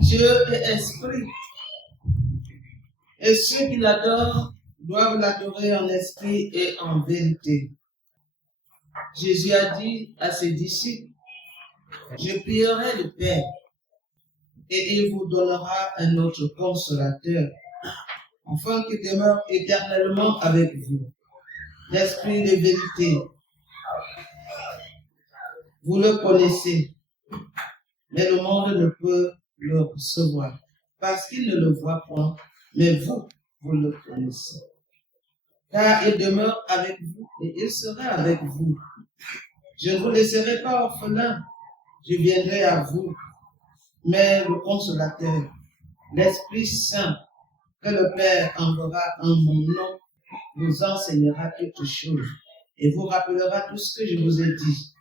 Dieu est esprit, et ceux qui l'adorent doivent l'adorer en esprit et en vérité. Jésus a dit à ses disciples, je prierai le Père, et il vous donnera un autre consolateur, afin qu'il demeure éternellement avec vous, l'esprit de vérité. Vous le connaissez, mais le monde ne peut le recevoir, parce qu'il ne le voit point, mais vous le connaissez. Car il demeure avec vous et il sera avec vous. Je ne vous laisserai pas orphelins, je viendrai à vous. Mais le consolateur, l'Esprit Saint, que le Père enverra en mon nom, vous enseignera toutes choses et vous rappellera tout ce que je vous ai dit.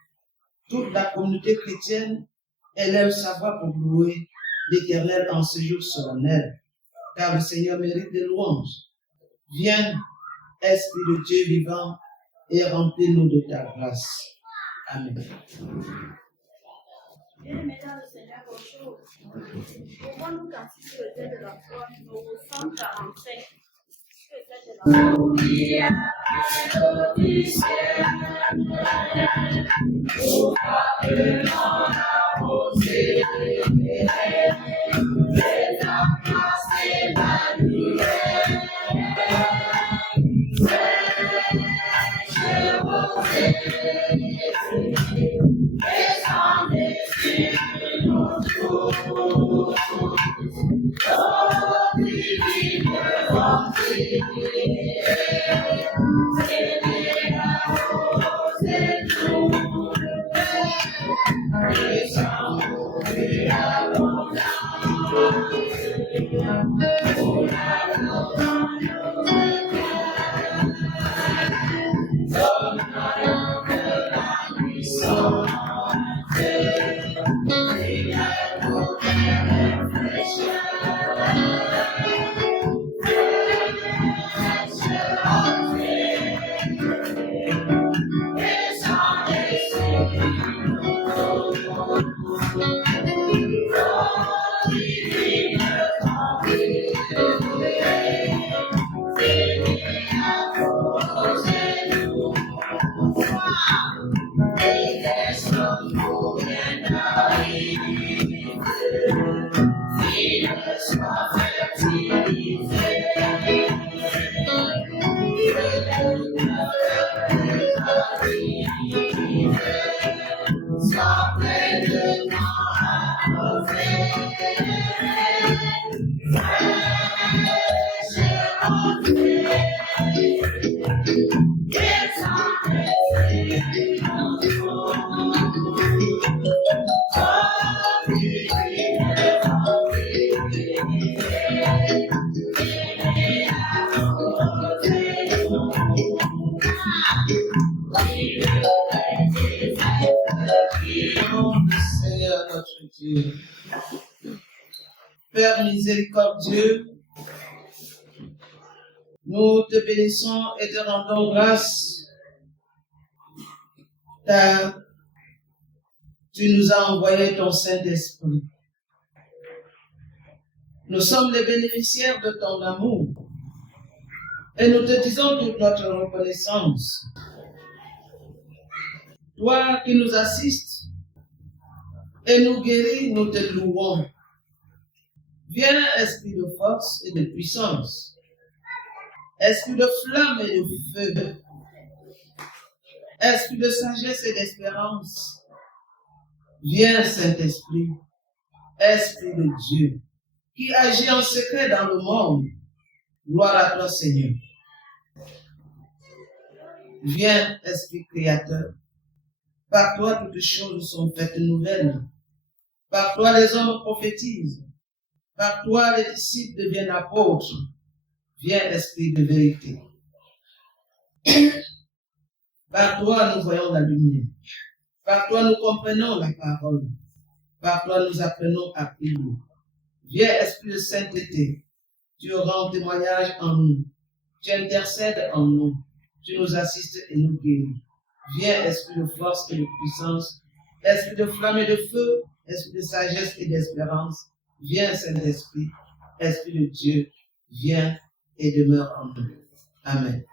Toute la communauté chrétienne élève sa voix pour louer l'Éternel en ce jour solennel, car le Seigneur mérite des louanges. Viens, Esprit de Dieu vivant, et remplis-nous de ta grâce. Amen. Bien, mesdames et seigneurs, bonjour. Pourquoi nous cantifions le thème de la foi, numéro 145. Seigneur notre Dieu, Père miséricordieux, nous te bénissons et te rendons grâce car tu nous as envoyé ton Saint-Esprit. Nous sommes les bénéficiaires de ton amour et nous te disons toute notre reconnaissance. Toi qui nous assistes et nous guéris, nous te louons. Viens, esprit de force et de puissance, esprit de flamme et de feu, esprit de sagesse et d'espérance. Viens, Saint-Esprit, Esprit de Dieu, qui agit en secret dans le monde. Gloire à toi, Seigneur. Viens, Esprit créateur, Par toi, toutes choses sont faites nouvelles. Par toi, les hommes prophétisent. Par toi, les disciples deviennent apôtres. Viens, Esprit de vérité. Par toi, nous voyons la lumière. Par toi, nous comprenons la parole. Par toi, nous apprenons à prier. Viens, Esprit de sainteté. Tu rends témoignage en nous. Tu intercèdes en nous. Tu nous assistes et nous guéris. Viens, Esprit de force et de puissance. Esprit de flamme et de feu. Esprit de sagesse et d'espérance. Viens, Saint-Esprit. Esprit de Dieu. Viens et demeure en nous. Amen.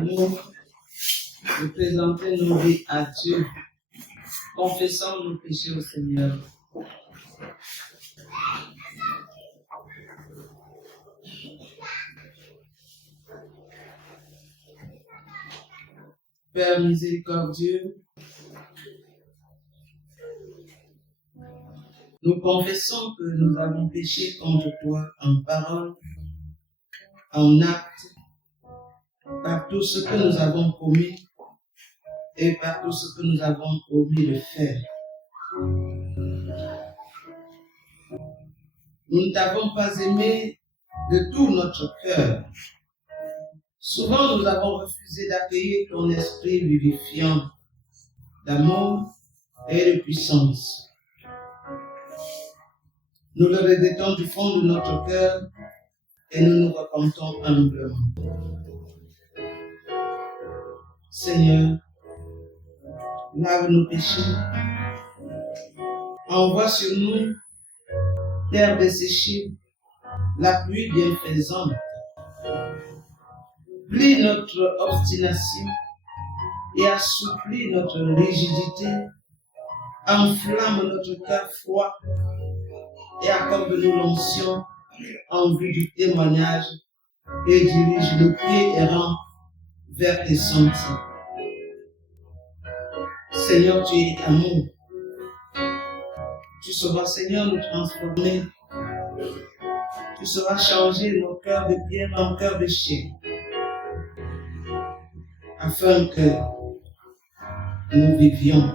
Nous de présenter nos vies à Dieu, confessant nos péchés au Seigneur. Père miséricordieux, nous confessons que nous avons péché contre toi en parole, en acte, par tout ce que nous avons commis et par tout ce que nous avons omis de faire. Nous ne t'avons pas aimé de tout notre cœur. Souvent, nous avons refusé d'accueillir ton esprit vivifiant d'amour et de puissance. Nous le regrettons du fond de notre cœur et nous nous repentons humblement. Seigneur, lave nos péchés, envoie sur nous, terre desséchée, la pluie bienfaisante. Plie notre obstination et assouplis notre rigidité, enflamme notre cœur froid et accorde-nous l'onction en vue du témoignage et dirige nos pieds errants vers tes sentiers. Seigneur, tu es amour. Tu sauras, Seigneur, nous transformer. Tu sauras changer nos cœurs de pierre en cœurs de chair, afin que nous vivions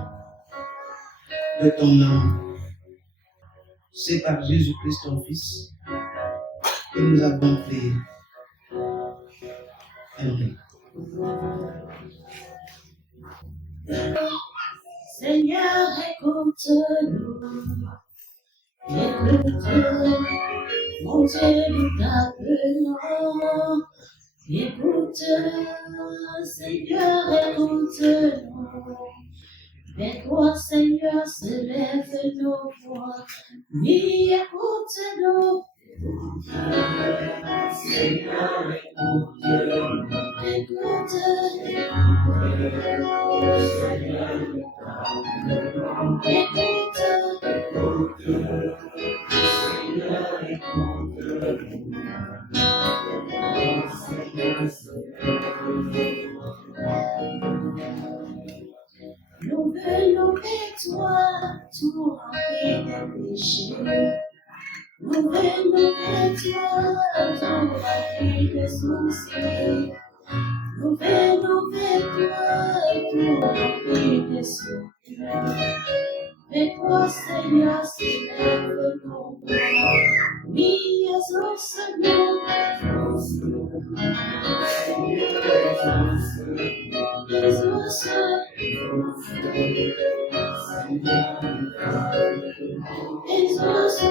de ton amour. C'est par Jésus-Christ, ton Fils, que nous avons prié. Amen. Seigneur, écoute-nous, écoute, mon Dieu, nous t'appelons, écoute, Seigneur, écoute-nous, vers toi, Seigneur, se lève nos voix, oui, écoute-nous, Seigneur, écoute-nous, écoute, nous venons vers toi, péchés. Nous venons vers toi, ton rempli de soucis. Nous venons vers toi, tout rempli de soucis. Mais toi, Seigneur, s'élève nos voix. Oui, exauce nos défenses. Exauce. Exauce.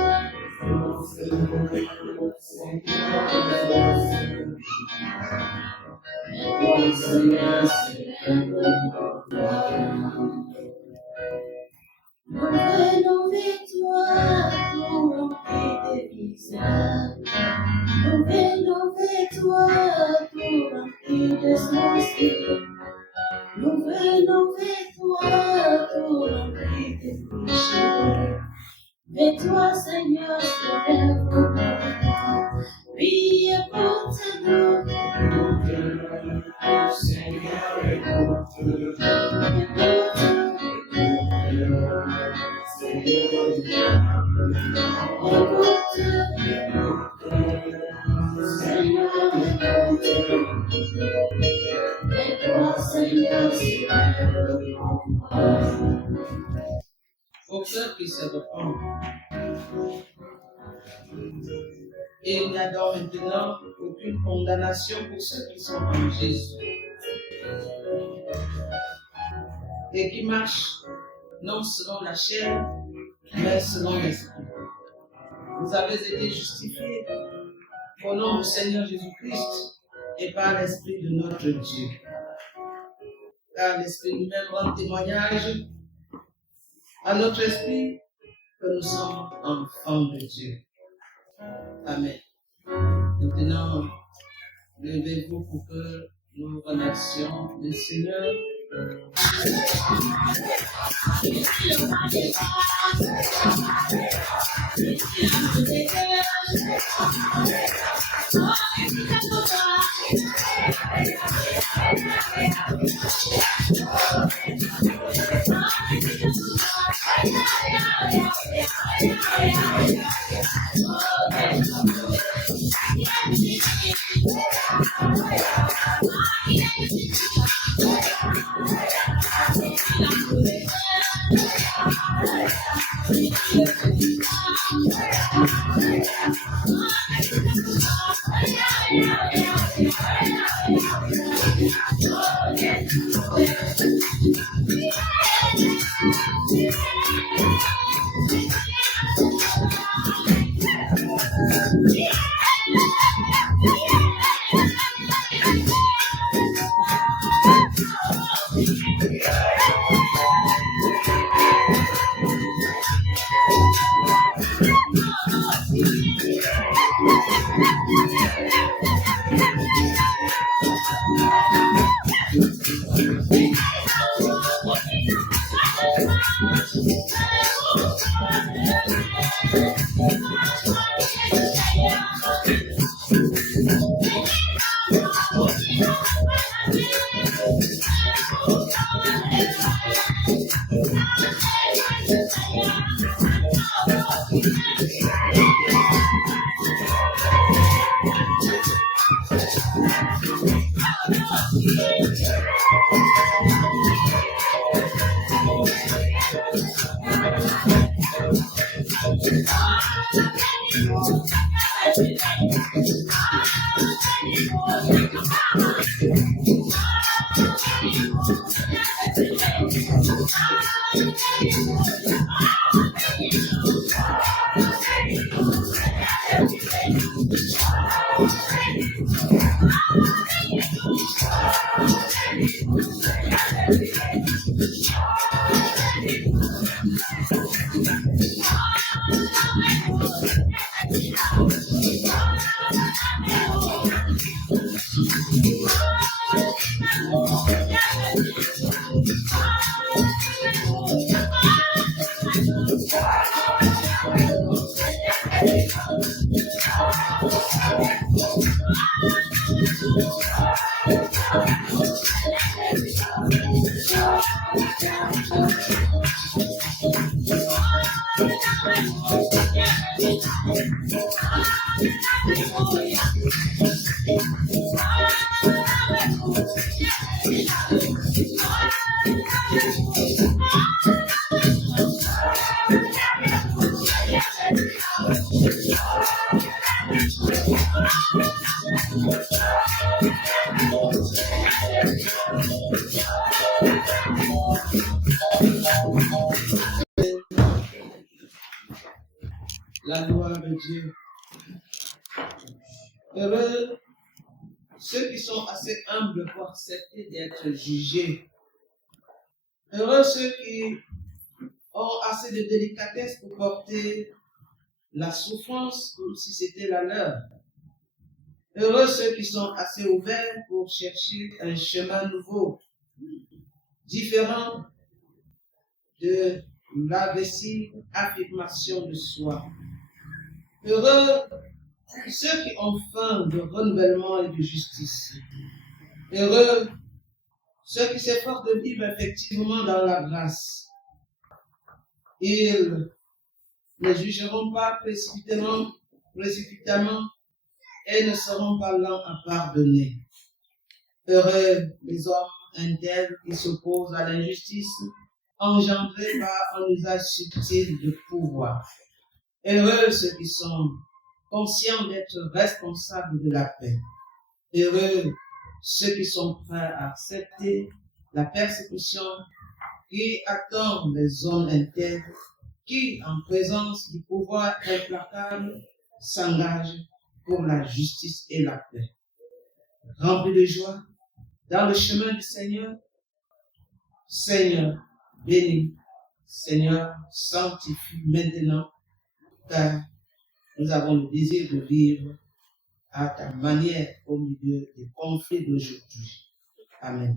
Mais toi, Seigneur, s'élève nos voix. Nous venons vers toi, tout rempli de misère. Nous venons vers toi, tout rempli de soucis. Nous venons vers toi, tout rempli de péchés. Mais toi, Seigneur, s'élève nos voix. Oui, écoute-nous. Seigneur, écoute-nous. Au cœur qui se répand. Et il n'y a donc maintenant aucune condamnation pour ceux qui sont en Jésus et qui marchent non selon la chair, mais selon l'esprit. Vous avez été justifiés au nom du Seigneur Jésus-Christ et par l'Esprit de notre Dieu. Car l'Esprit lui-même rend témoignage à notre esprit que nous sommes enfants de Dieu. Amen. Maintenant, levez-vous pour que nous remercions le Seigneur. La gloire de Dieu. Heureux ceux qui sont assez humbles pour accepter d'être jugés. Heureux ceux qui ont assez de délicatesse pour porter la souffrance comme si c'était la leur. Heureux ceux qui sont assez ouverts pour chercher un chemin nouveau, différent de l'agressive affirmation de soi. Heureux ceux qui ont faim de renouvellement et de justice. Heureux ceux qui s'efforcent de vivre effectivement dans la grâce. Ils ne jugeront pas précipitamment et ne seront pas lents à pardonner. Heureux les hommes intègres qui s'opposent à l'injustice engendrée par un usage subtil de pouvoir. Heureux ceux qui sont conscients d'être responsables de la paix. Heureux ceux qui sont prêts à accepter la persécution qui attend les hommes intègres qui, en présence du pouvoir implacable, s'engagent pour la justice et la paix. Remplis de joie dans le chemin du Seigneur. Seigneur, bénis. Seigneur, sanctifie maintenant, car nous avons le désir de vivre à ta manière au milieu des conflits d'aujourd'hui. Amen.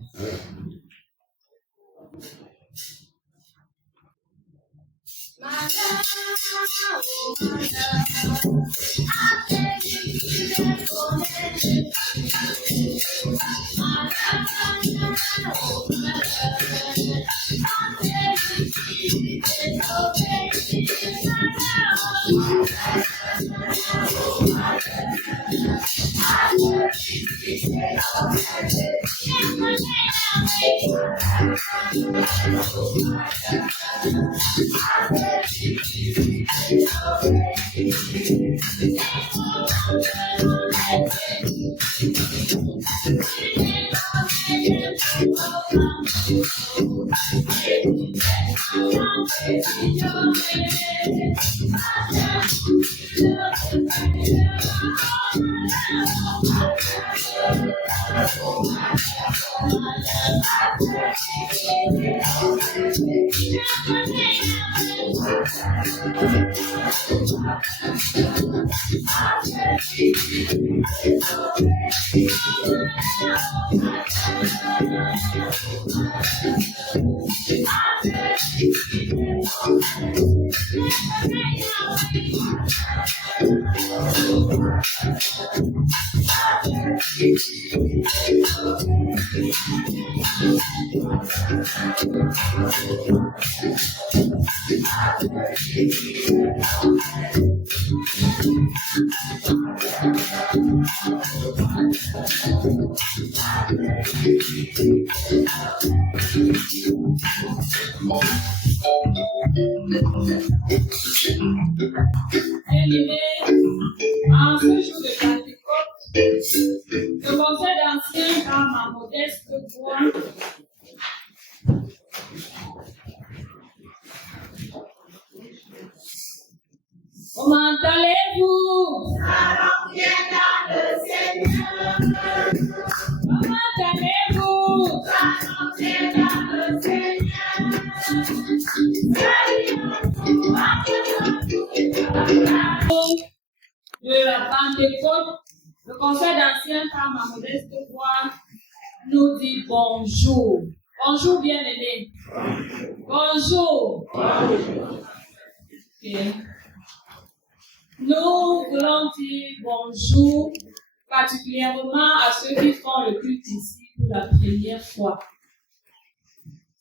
Bien-aimés, en ce jour de Pentecôte, le conseil d'anciens par ma modeste voix comment allez-vous? Allons bien dans le Seigneur. Comment allez-vous? Allons bien dans le Seigneur. De la Pentecôte, le conseil d'anciens par ma modeste voix nous dit bonjour. Bonjour bien-aimés. Bonjour. Okay. Nous voulons dire bonjour particulièrement à ceux qui font le culte ici pour la première fois.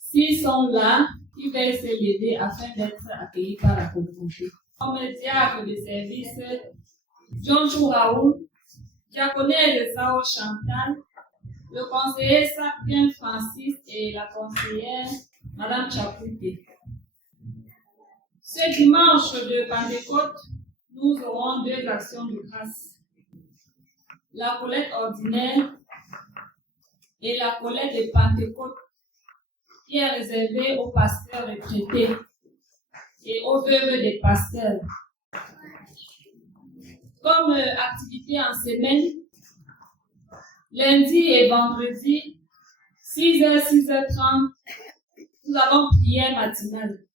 S'ils sont là, ils veulent se lever afin d'être accueillis par la communauté. comme diacre de service, John Chou Raoul, diaconesse de Sao Chantal, le conseiller Sapien Francis et la conseillère Madame Chapouté. Ce dimanche de Pentecôte, nous aurons 2 actions de grâce. La collecte ordinaire et la collecte de Pentecôte qui est réservée aux pasteurs retraités et aux veuves des pasteurs. Comme activité en semaine, lundi et vendredi, 6h, 6h30, nous avons prière matinale.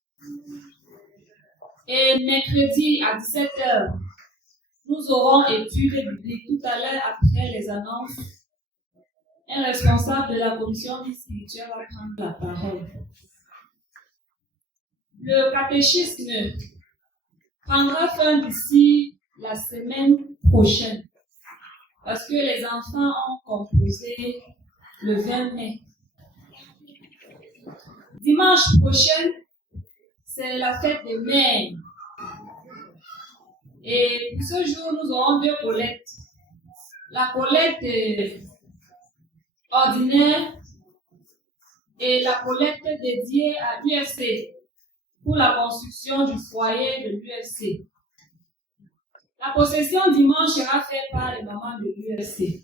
Et mercredi à 17h, nous aurons étude biblique. Tout à l'heure, après les annonces, un responsable de la commission vie spirituelle va prendre la parole. Le catéchisme prendra fin d'ici la semaine prochaine, parce que les enfants ont composé le 20 mai. Dimanche prochain, c'est la fête des mères. Et pour ce jour, nous aurons 2 collectes. La collecte ordinaire et la collecte dédiée à l'UFC pour la construction du foyer de l'UFC. La possession dimanche sera faite par les mamans de l'UFC.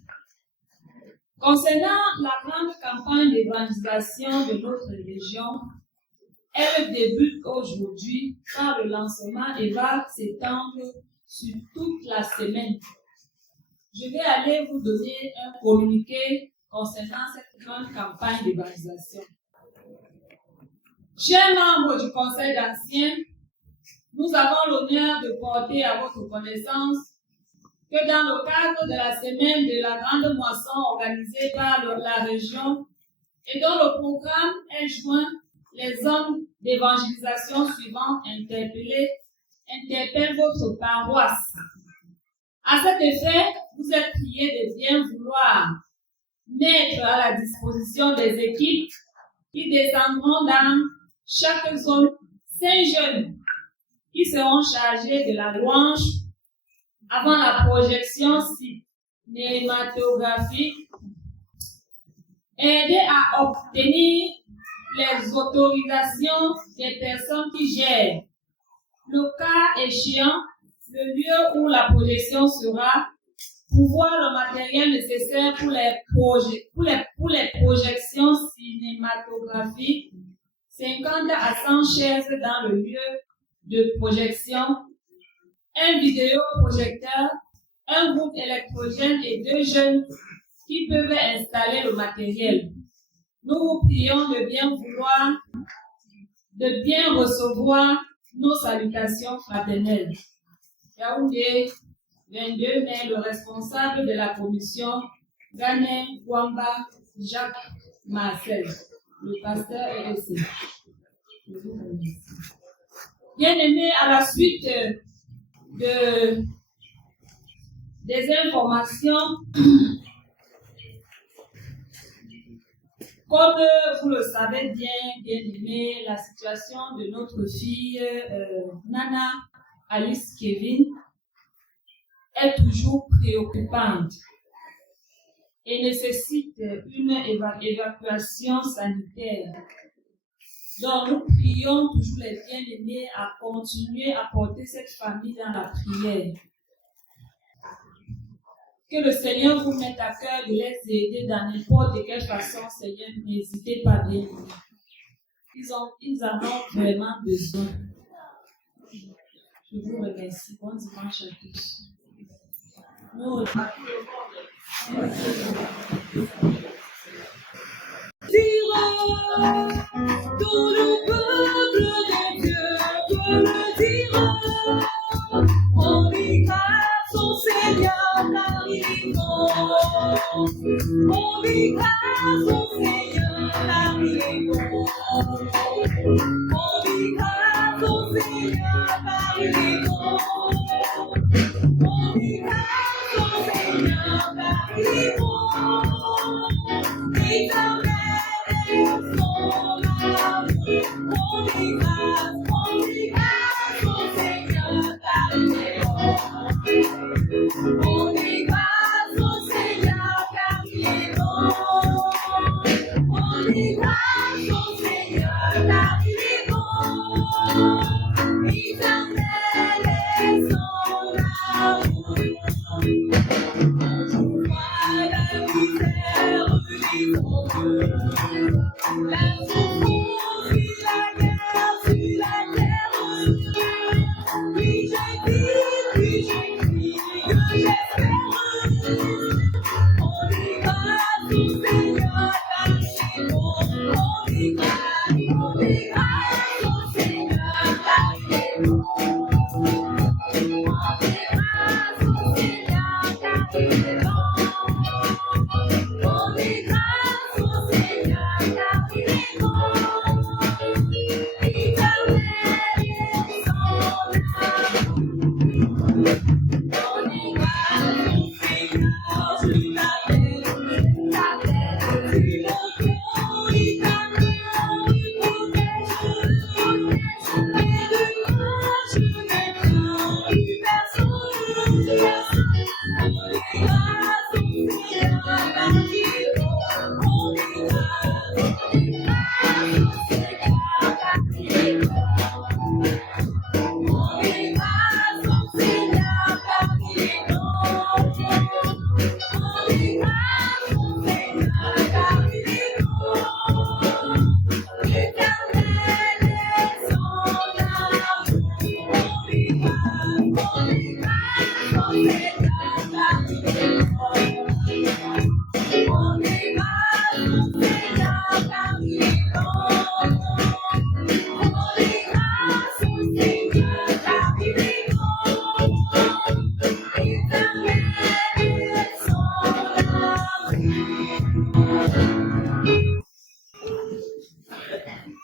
Concernant la grande campagne d'évangélisation de notre région, elle débute aujourd'hui par le lancement et va s'étendre sur toute la semaine. Je vais aller vous donner un communiqué concernant cette grande campagne d'évangélisation. Chers membres du Conseil d'anciens, nous avons l'honneur de porter à votre connaissance que dans le cadre de la semaine de la grande moisson organisée par la région et dont le programme est joint, les hommes d'évangélisation suivants interpellent votre paroisse. À cet effet, vous êtes priés de bien vouloir mettre à la disposition des équipes qui descendront dans chaque zone 5 jeunes qui seront chargés de la louange avant la projection cinématographique, aider à obtenir les autorisations des personnes qui gèrent. Le cas échéant, le lieu où la projection sera, pouvoir le matériel nécessaire pour les projections cinématographiques, 50 à 100 chaises dans le lieu de projection, un vidéoprojecteur, un groupe électrogène et 2 jeunes qui peuvent installer le matériel. Nous vous prions de bien vouloir, de bien recevoir nos salutations fraternelles. Yaoundé, 22 mai, le responsable de la commission, Ghané Wamba Jacques Marcel, le pasteur RSC. Bien-aimés, à la suite des informations, comme vous le savez bien-aimés, la situation de notre fille Nana Alice Kevin est toujours préoccupante et nécessite une évacuation sanitaire. Donc, nous prions toujours les bien-aimés à continuer à porter cette famille dans la prière. Que le Seigneur vous mette à cœur de les aider dans n'importe quelle façon, Seigneur, n'hésitez pas bien. Ils en ont vraiment besoin. Je vous remercie. Bon dimanche à tous. Tout le peuple de Dieu peut le dire. On dit grâce au Seigneur car il est bon. On dit grâce au Seigneur car il est bon. On dit grâce au Seigneur car il est bon. On dit grâce au Seigneur car il est bon. On dit grâce au Seigneur On dit grâce au Seigneur car il est bon. On dit grâce au Seigneur car il est bon. Éternel est son amour. On voit la misère des hommes, la souffrance et la guerre sur la terre. Puis j'écris que j'espère. On dit grâce au Seigneur car il est bon. On dit grâce au Seigneur car il est bon. On dit grâce au Seigneur car il est bon. On dit grâce au Seigneur car il est bon. Éternel est son amour. On dit grâce au Seigneur sur la terre, sur le trône éternel, il protège. Et de moi je n'ai craint plus personne. On dit grâce au Seigneur car il est bon. On dit grâce au Seigneur car il est bon. On dit grâce au Seigneur car il est bon. On dit grâce au Seigneur car il est bon. Éternel est son amour. On dit grâce au Seigneur car il est bon. On dit grâce au Seigneur car il est bon. On dit grâce au Seigneur car il est bon. Éternel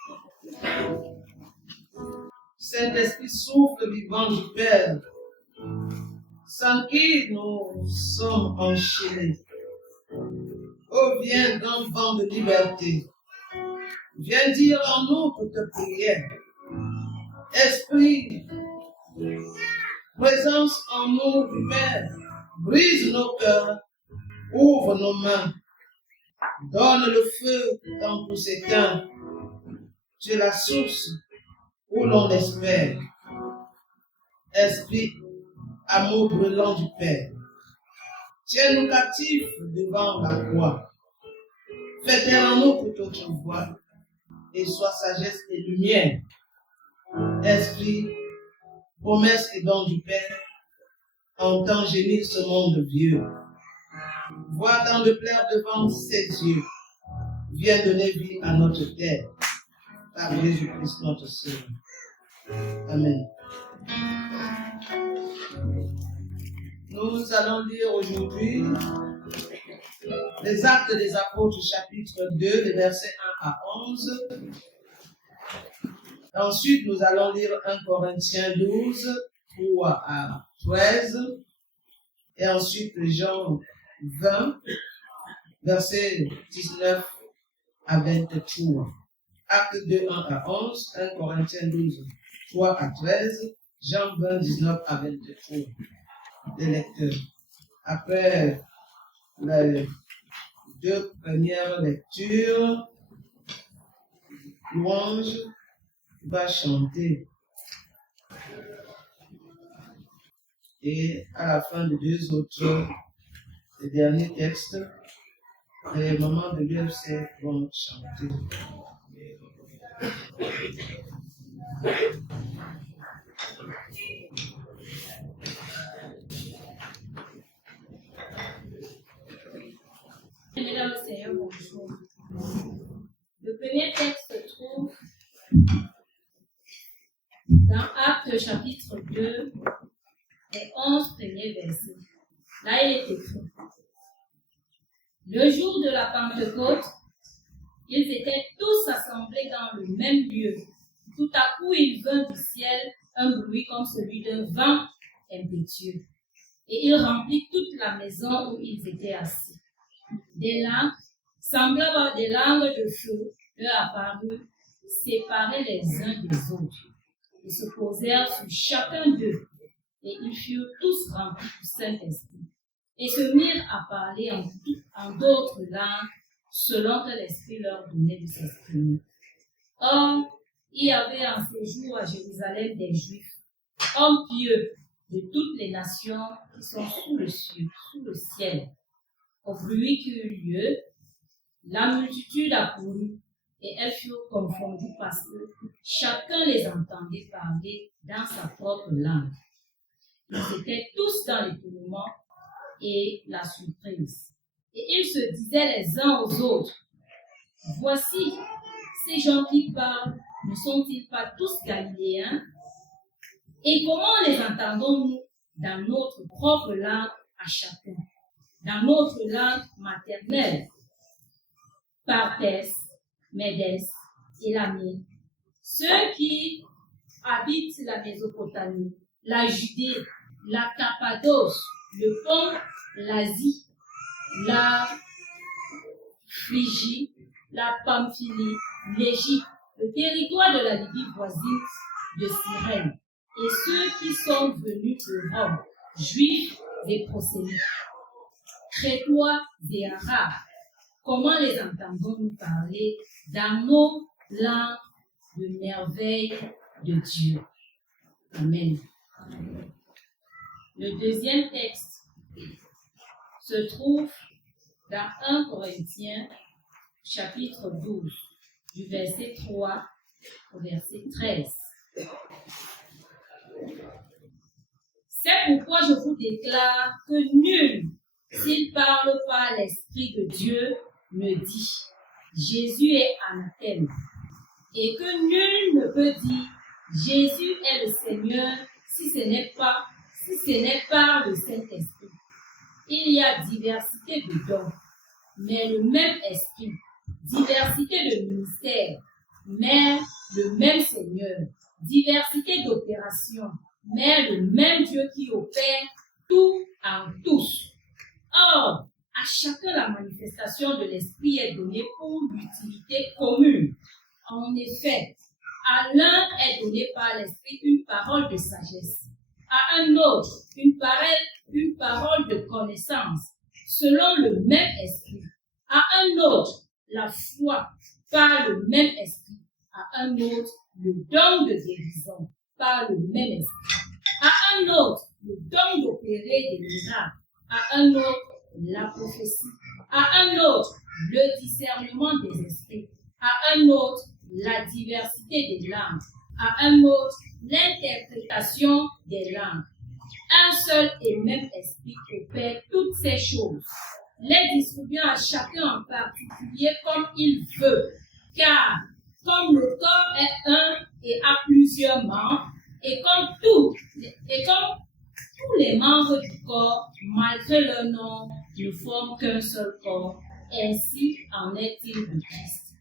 est son Saint-Esprit, souffle vivant du Père, sans qui nous sommes enchaînés. Oh, viens grand vent de liberté, viens dire en nous toute prière. Esprit, présence en nous du Père, brise nos cœurs, ouvre nos mains, donne le feu dans tous ces temps. Tu es la source où l'on espère. Esprit, amour brûlant du Père, tiens-nous captifs devant la croix. Fais taire en nous toute autre voix, et sois sagesse et lumière. Esprit, promesse et don du Père, entends gémir ce monde vieux. Vois tant de plaire devant ses yeux. Viens donner vie à notre terre, par Jésus-Christ notre Seigneur. Amen. Nous allons lire aujourd'hui les Actes des Apôtres, chapitre 2, les versets 1 à 11. Ensuite, nous allons lire 1 Corinthiens 12, 3 à 13. Et ensuite, Jean 20, versets 19 à 23. Acte 2, 1 à 11, 1 Corinthiens 12, 3 à 13, Jean 20, 19 à 23. Les lecteurs. Après les deux premières lectures, Louange va chanter. Et à la fin des deux autres, les derniers textes, les mamans de l'UFC vont chanter. Mesdames et Seigneurs, bonjour. Le premier texte se trouve dans Actes chapitre 2, les 11 premiers versets. Là, il est écrit: le jour de la Pentecôte, ils étaient tous assemblés dans le même lieu. Tout à coup, il vint du ciel un bruit comme celui d'un vent impétueux, et il remplit toute la maison où ils étaient assis. Des langues, semblables à des langues de feu, leur apparurent, séparées les uns des autres, et se posèrent sur chacun d'eux. Et ils furent tous remplis du Saint-Esprit et se mirent à parler en d'autres langues selon que l'Esprit leur donnait de s'exprimer. Or, il y avait en séjour à Jérusalem des Juifs, hommes pieux de toutes les nations qui sont sous le ciel. Au bruit qui eut lieu, la multitude accourut et elles furent confondues parce que chacun les entendait parler dans sa propre langue. Ils étaient tous dans l'étonnement et la surprise. Et ils se disaient les uns aux autres, « Voici, ces gens qui parlent, ne sont-ils pas tous galiléens? Et comment les entendons-nous dans notre propre langue à chacun, dans notre langue maternelle? Partès, Médès, Élamée, ceux qui habitent la Mésopotamie, la Judée, la Cappadoce, le Pont, l'Asie, la Phrygie, la Pamphylie, l'Égypte, le territoire de la Libye voisine de Cyrène, et ceux qui sont venus de Rome, juifs et prosélytes, crétois et arabes. Comment les entendons-nous parler dans nos langues de merveille de Dieu? Amen. Le deuxième texte se trouve dans 1 Corinthiens, chapitre 12, du verset 3 au verset 13. C'est pourquoi je vous déclare que nul, s'il parle par l'Esprit de Dieu, ne dit « Jésus est anathème » et que nul ne peut dire « Jésus est le Seigneur » si ce n'est par le Saint-Esprit. Il y a diversité de dons, mais le même Esprit, diversité de ministères, mais le même Seigneur, diversité d'opérations, mais le même Dieu qui opère tout en tous. Or, à chacun la manifestation de l'Esprit est donnée pour l'utilité commune. En effet, à l'un est donnée par l'Esprit une parole de sagesse, à un autre une parole de connaissance, selon le même Esprit, à un autre la foi par le même Esprit, à un autre le don de guérison par le même Esprit, à un autre le don d'opérer des miracles, à un autre la prophétie, à un autre le discernement des esprits, à un autre la diversité des langues, à un autre l'interprétation des langues. Un seul et même esprit opère toutes ces choses, les distribuant à chacun en particulier comme il veut, car comme le corps est un et a plusieurs membres, et comme tous les membres du corps, malgré leur nom, ne forment qu'un seul corps, ainsi en est-il de Christ.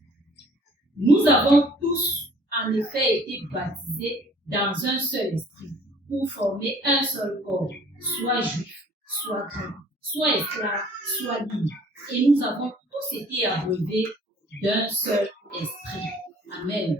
Nous avons tous en effet été baptisés dans un seul esprit, pour former un seul corps, soit juif, soit grec, soit esclave, soit libre. Et nous avons tous été abreuvés d'un seul esprit. Amen.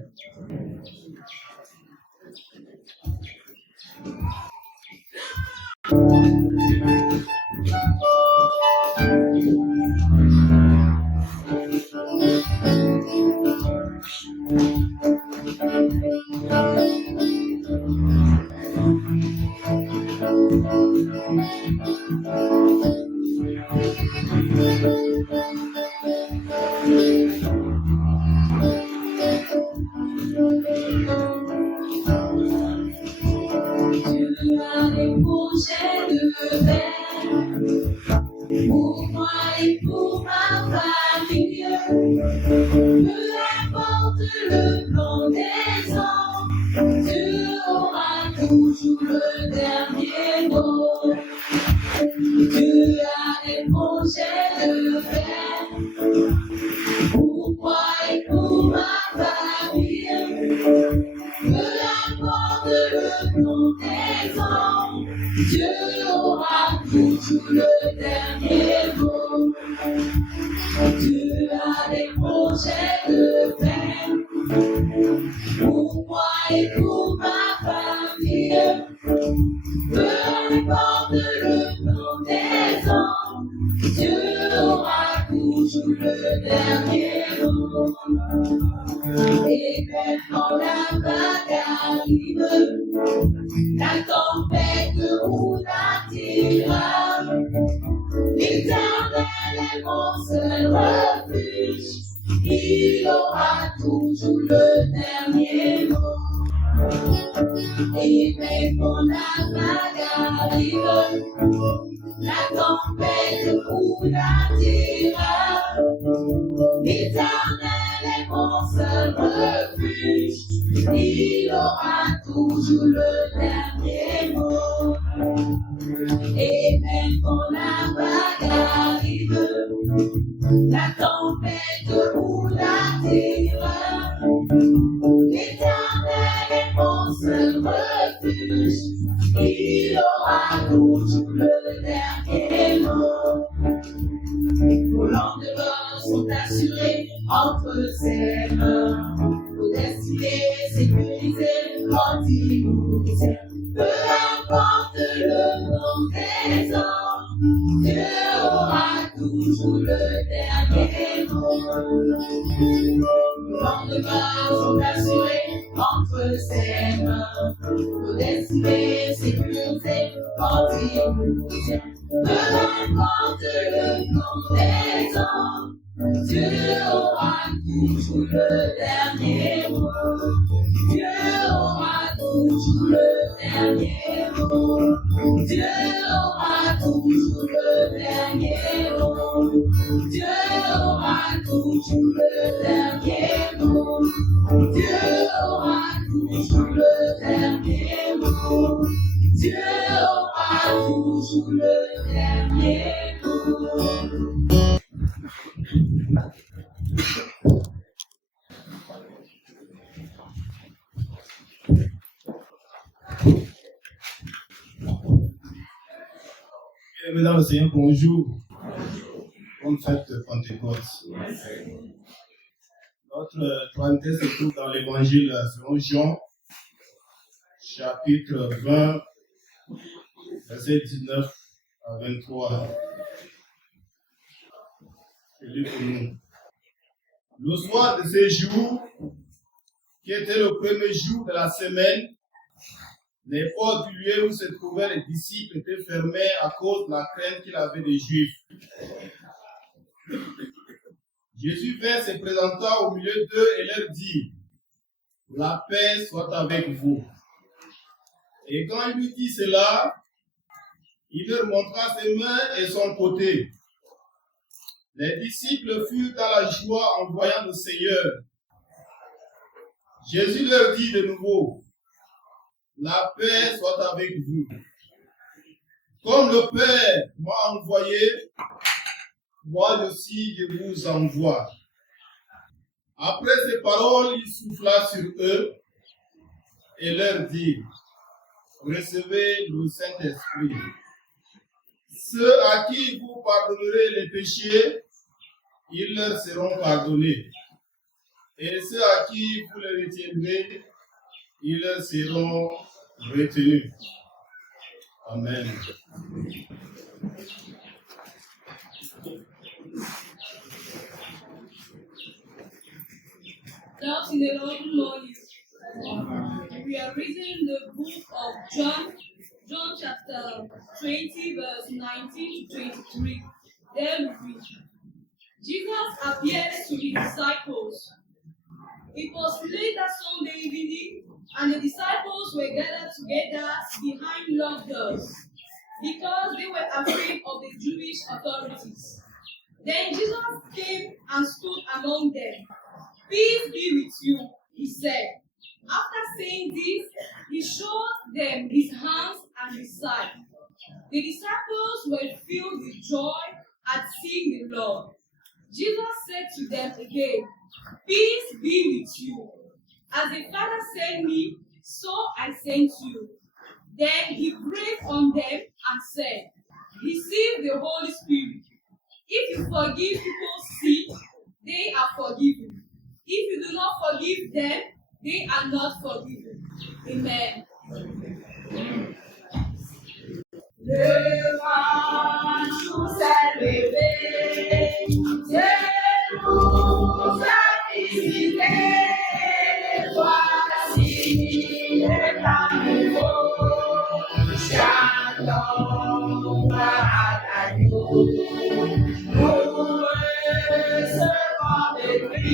Pour moi et pour ma famille, peu importe le nom des hommes, Dieu aura toujours le dernier mot. Et même quand la vague arrive, la tempête ou la tira, l'Éternel est mon seul refuge, il aura toujours le dernier mot. Et même quand la vague arrive, la tempête ou la tira, l'Éternel est mon seul refuge, il aura toujours le dernier mot. Et même quand la vague arrive, la tempête ou la tira, l'Éternel est mon seul refuge, il aura toujours le dernier mot. Nos lendemains sont assurés entre ses mains, nos destinées sécurisées quand il nous tient. Peu importe le nom des hommes, Dieu aura toujours le dernier mot. Nos lendemains sont assurés entre ses mains, nos destinées sécurisées quand il nous tient. Peu importe le nom des hommes, Dieu aura toujours le dernier mot. Dieu aura toujours le dernier mot. Dieu aura toujours le dernier mot. Dieu aura toujours le dernier mot. Dieu aura toujours le dernier mot. Dieu aura toujours le dernier mot. Mesdames et Seigneur, bonjour. Bonne fête de Pentecôte. Notre troisième texte se trouve dans l'évangile selon Jean, chapitre 20, versets 19 à 23. Je lis pour nous. Le soir de ce jour, qui était le premier jour de la semaine, les portes du lieu où se trouvaient les disciples étaient fermées à cause de la crainte qu'il avait des Juifs. Jésus vint se présenta au milieu d'eux et leur dit, « La paix soit avec vous. » Et quand il lui dit cela, il leur montra ses mains et son côté. Les disciples furent dans la joie en voyant le Seigneur. Jésus leur dit de nouveau, « La paix soit avec vous. Comme le Père m'a envoyé, moi aussi je vous envoie. » Après ces paroles, il souffla sur eux et leur dit, « Recevez le Saint-Esprit. Ceux à qui vous pardonnerez les péchés, ils leur seront pardonnés. Et ceux à qui vous les retiendrez, ils leur seront retenus. » Amen. Lord, in the Lord morning, we are reading the book of John chapter 20, verse 19 to 23. There we read, Jesus appeared to his disciples. It was late that Sunday evening, and the disciples were gathered together behind locked doors because they were afraid of the Jewish authorities. Then Jesus came and stood among them. "Peace be with you," he said. After saying this, he showed them his hands and his side. The disciples were filled with joy at seeing the Lord. Jesus said to them again, "Peace be with you. As the Father sent me, so I sent you." Then he breathed on them and said, "Receive the Holy Spirit. If you forgive people's sin, they are forgiven. If you do not forgive them, they are not forgiven." Amen. jour s'est levé. Dieu nous a visités. Voici le temps nouveau. Chantons à l'agneau. Nous recevons de lui.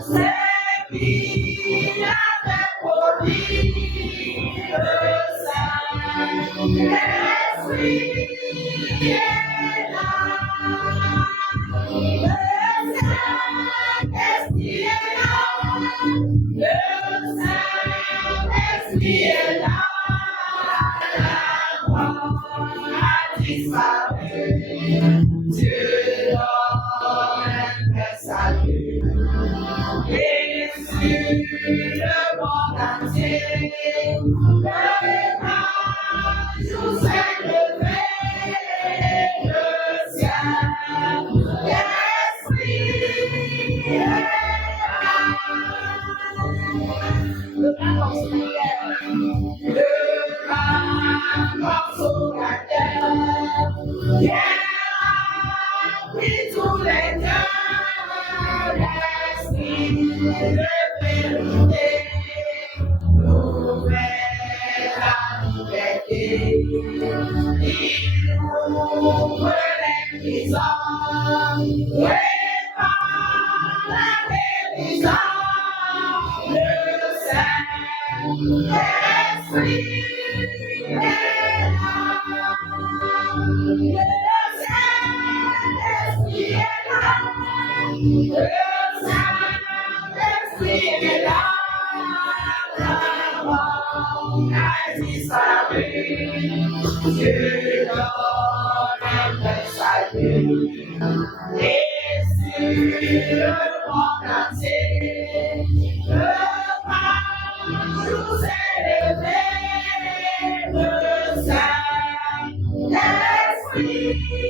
C'est lui avec promis le Saint-Esprit est là. Le Saint-Esprit est là. Le Saint-Esprit est là. La mort a disparu. Dieu donne le salut. Et sur le monde entier, le jour s'est levé. Le Saint-Esprit est là. Le grand consolateur. Le grand consolateur. Viens remplir tous les cœurs. L'esprit de vérité. Nouvelle la liberté. Il ouvre les prisons. Répand la guérison. Le Saint-Esprit est là. Le Saint-Esprit est là. Le Saint-Esprit est là. La mort a disparu. Dieu donne le salut. Et sur le monde entier, le jour s'est levé. Le Saint-Esprit est là.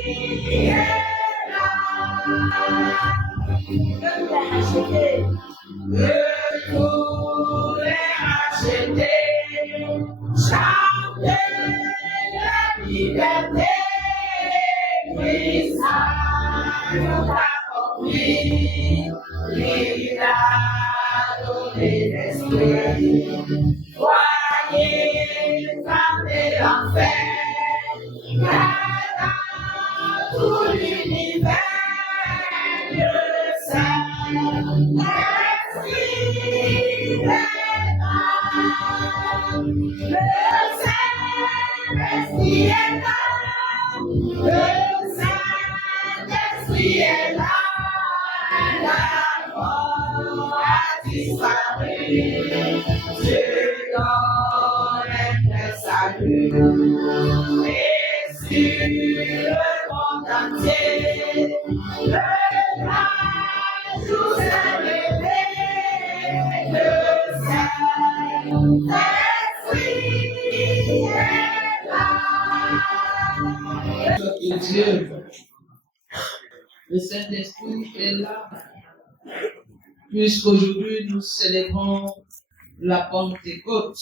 Que nous les racheter. Que nous les racheter. Chanter la liberté. Christ a nous accompli. Il a donné l'esprit. Voyez frapper l'enfer. Car dans tout l'univers, le Saint-Esprit est là. Le Saint-Esprit est là. Le Saint-Esprit est là. La mort a disparu. Dieu donne le salut. Et sur le monde entier, le grand jour s'est levé. Le Saint-Esprit est là. Et Dieu, le Saint-Esprit est là, puisqu'aujourd'hui nous célébrons la Pentecôte.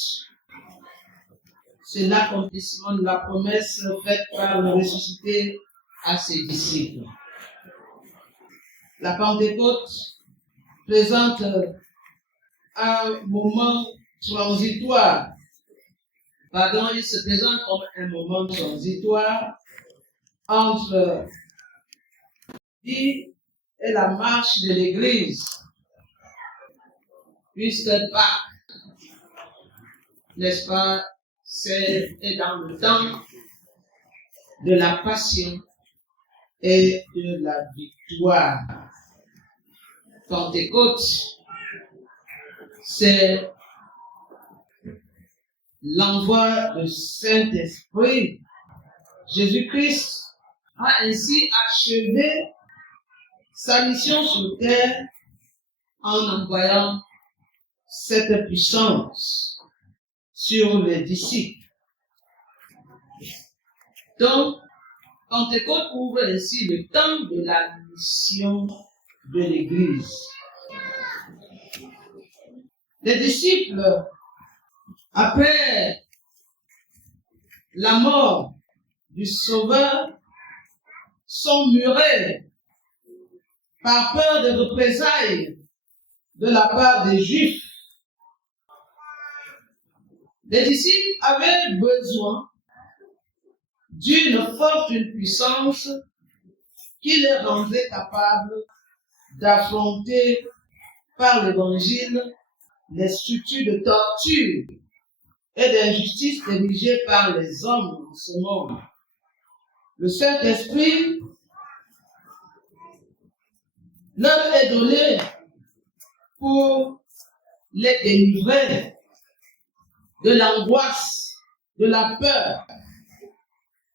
C'est l'accomplissement de la promesse faite par le ressuscité à ses disciples. La Pentecôte présente un moment transitoire. Il se présente comme un moment transitoire entre vie et la marche de l'Église, puisque Pâques, n'est-ce pas, c'est dans le temps de la passion et de la victoire. Pentecôte, c'est l'envoi du Saint-Esprit. Jésus-Christ a ainsi achevé sa mission sur terre en envoyant cette puissance sur les disciples. Donc, Pentecôte ouvre ainsi le temps de la mission de l'Église. Les disciples, après la mort du Sauveur, sont murés par peur des représailles de la part des Juifs. Les disciples avaient besoin d'une force, d'une puissance qui les rendrait capables d'affronter par l'évangile les structures de torture et d'injustice dirigées par les hommes de ce monde. Le Saint-Esprit leur est donné pour les délivrer de l'angoisse, de la peur,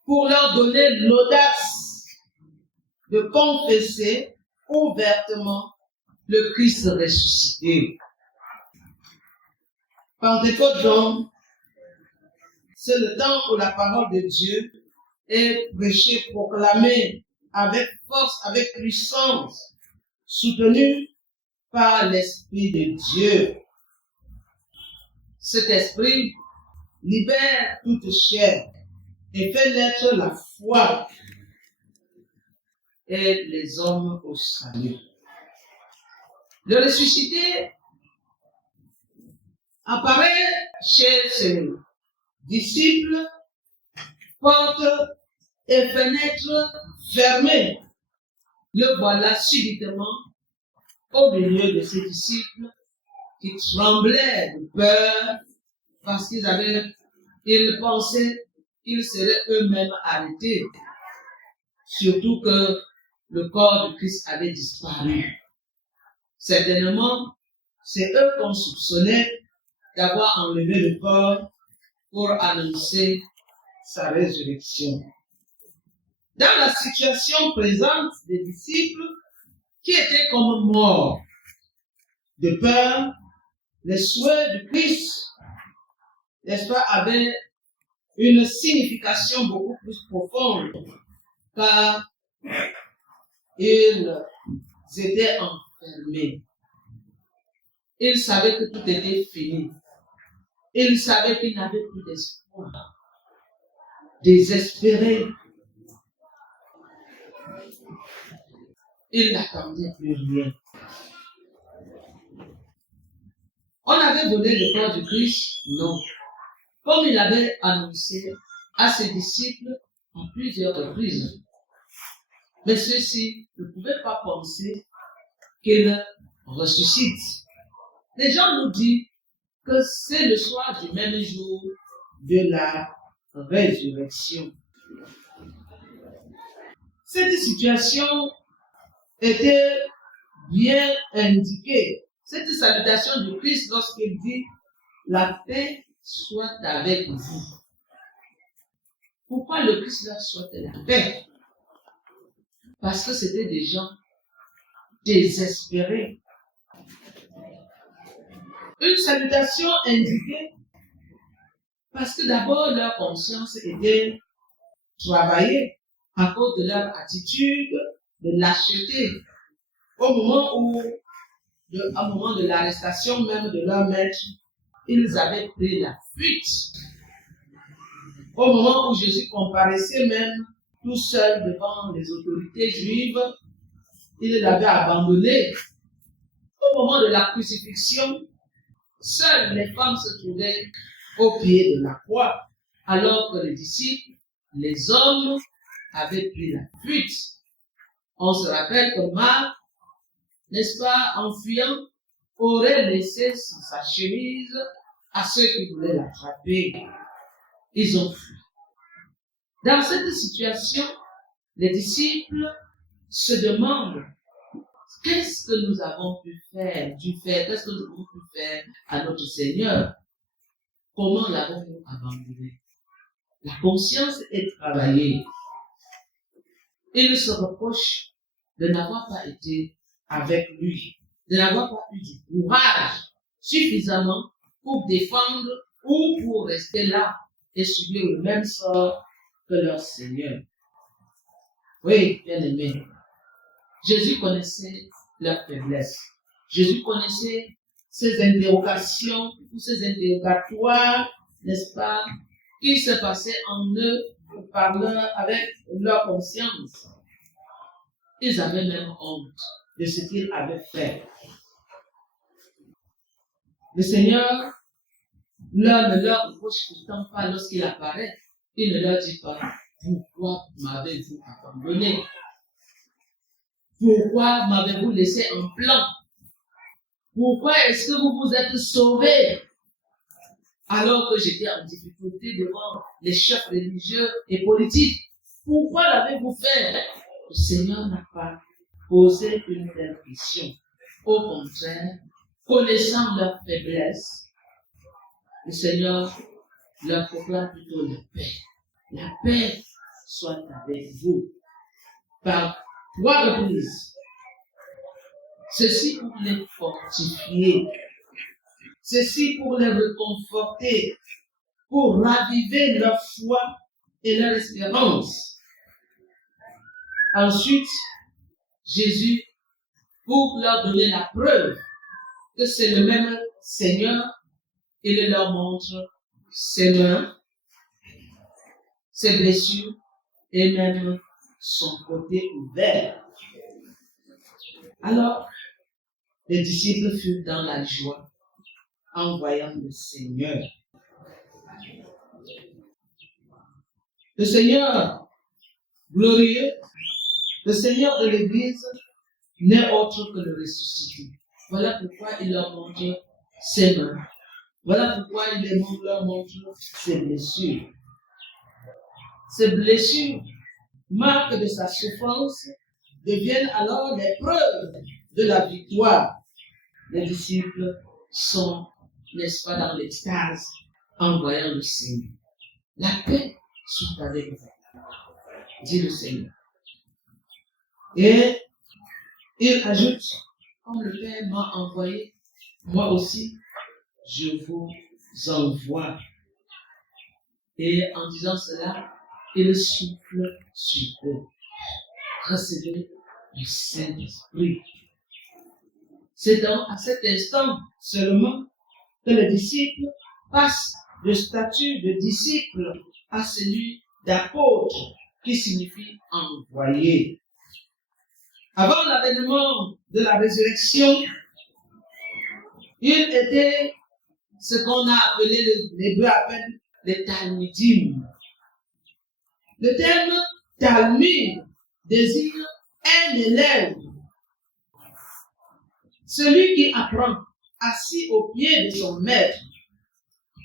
pour leur donner l'audace de confesser ouvertement le Christ ressuscité. Pentecôte donc, c'est le temps où la parole de Dieu est prêchée, proclamée avec force, avec puissance, soutenue par l'Esprit de Dieu. Cet Esprit libère toute chair et fait naître la foi et les hommes au salut. Le ressuscité apparaît chez ses disciples, porte et fenêtres fermées. Le voilà subitement au milieu de ses disciples qui tremblaient de peur parce qu'ils pensaient qu'ils seraient eux-mêmes arrêtés. Surtout que le corps de Christ avait disparu. Certainement, c'est eux qu'on soupçonnait d'avoir enlevé le corps pour annoncer sa résurrection. Dans la situation présente des disciples qui étaient comme morts de peur, les souhaits du Christ, n'est-ce pas, avaient une signification beaucoup plus profonde, car ils étaient enfermés. Ils savaient que tout était fini. Ils savaient qu'ils n'avaient plus d'espoir. Désespérés. Ils n'attendaient plus rien. On avait volé le corps du Christ? Non. Comme il avait annoncé à ses disciples en plusieurs reprises. Mais ceux-ci ne pouvaient pas penser qu'il ressuscite. Les gens nous disent que c'est le soir du même jour de la résurrection. Cette situation était bien indiquée. Cette salutation du Christ lorsqu'il dit « La paix soit avec vous ». Pourquoi le Christ leur souhaitait la paix? Parce que c'était des gens désespérés. Une salutation indiquée parce que d'abord leur conscience était travaillée à cause de leur attitude de lâcheté. Au moment de l'arrestation même de leur maître, ils avaient pris la fuite. Au moment où Jésus comparaissait même tout seul devant les autorités juives, il l'avait abandonné. Au moment de la crucifixion, seules les femmes se trouvaient au pied de la croix, alors que les disciples, les hommes, avaient pris la fuite. On se rappelle que Marc, n'est-ce pas, en fuyant, aurait laissé sa chemise à ceux qui voulaient l'attraper. Ils ont fui. Dans cette situation, les disciples se demandent qu'est-ce que nous avons pu faire, qu'est-ce que nous avons pu faire à notre Seigneur? Comment l'avons-nous abandonné? La conscience est travaillée. Ils se reprochent de n'avoir pas été avec lui, de n'avoir pas eu du courage suffisamment pour défendre ou pour rester là et subir le même sort que leur Seigneur. Oui, bien-aimés, Jésus connaissait leur faiblesse. Jésus connaissait ces interrogations ou ces interrogatoires, n'est-ce pas, qui se passaient en eux avec leur conscience. ils avaient même honte de ce qu'ils avaient fait. Le Seigneur ne leur reproche pourtant pas lorsqu'il apparaît. Il ne leur dit pas, pourquoi m'avez-vous abandonné? Pourquoi m'avez-vous laissé en plan? Pourquoi est-ce que vous vous êtes sauvés alors que j'étais en difficulté devant les chefs religieux et politiques? Pourquoi l'avez-vous fait? Le Seigneur n'a pas posé une telle question. Au contraire, connaissant leur faiblesse, le Seigneur leur proclame plutôt la paix. La paix soit avec vous. Par 3 reprises. Ceci pour les fortifier. Ceci pour les réconforter. Pour raviver leur foi et leur espérance. Ensuite, Jésus, pour leur donner la preuve que c'est le même Seigneur, il leur montre ses mains, ses blessures et même son côté ouvert. Alors, les disciples furent dans la joie en voyant le Seigneur. Le Seigneur glorieux, le Seigneur de l'Église n'est autre que le ressuscité. Voilà pourquoi il leur montre ses mains. Voilà pourquoi il leur montre ses blessures. Ces blessures, marque de sa souffrance, deviennent alors les preuves de la victoire. Les disciples sont, n'est-ce pas, dans l'extase en voyant le Seigneur. La paix soit avec vous, dit le Seigneur. Et il ajoute, comme le Père m'a envoyé, moi aussi, je vous envoie. Et en disant cela, il souffle sur eux. Recevez le Saint-Esprit. C'est donc à cet instant seulement que les disciples passent du statut de disciple à celui d'apôtre, qui signifie envoyé. Avant l'avènement de la résurrection, il était ce qu'on a appelé, l'hébreu appelle les Talmudim. Le terme Talmud désigne un élève, celui qui apprend assis au pied de son maître.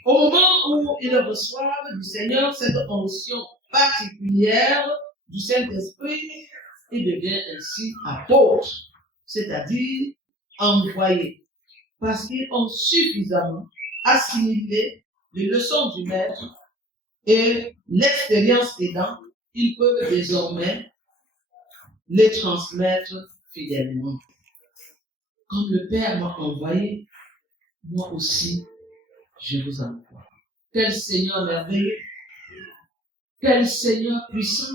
Au moment où ils reçoivent du Seigneur cette onction particulière du Saint-Esprit, il devient ainsi apôtre, c'est-à-dire envoyé, parce qu'ils ont suffisamment assimilé les leçons du maître et l'expérience aidant, ils peuvent désormais les transmettre fidèlement. Comme le Père m'a envoyé, moi aussi, je vous envoie. Quel Seigneur merveilleux, quel Seigneur puissant,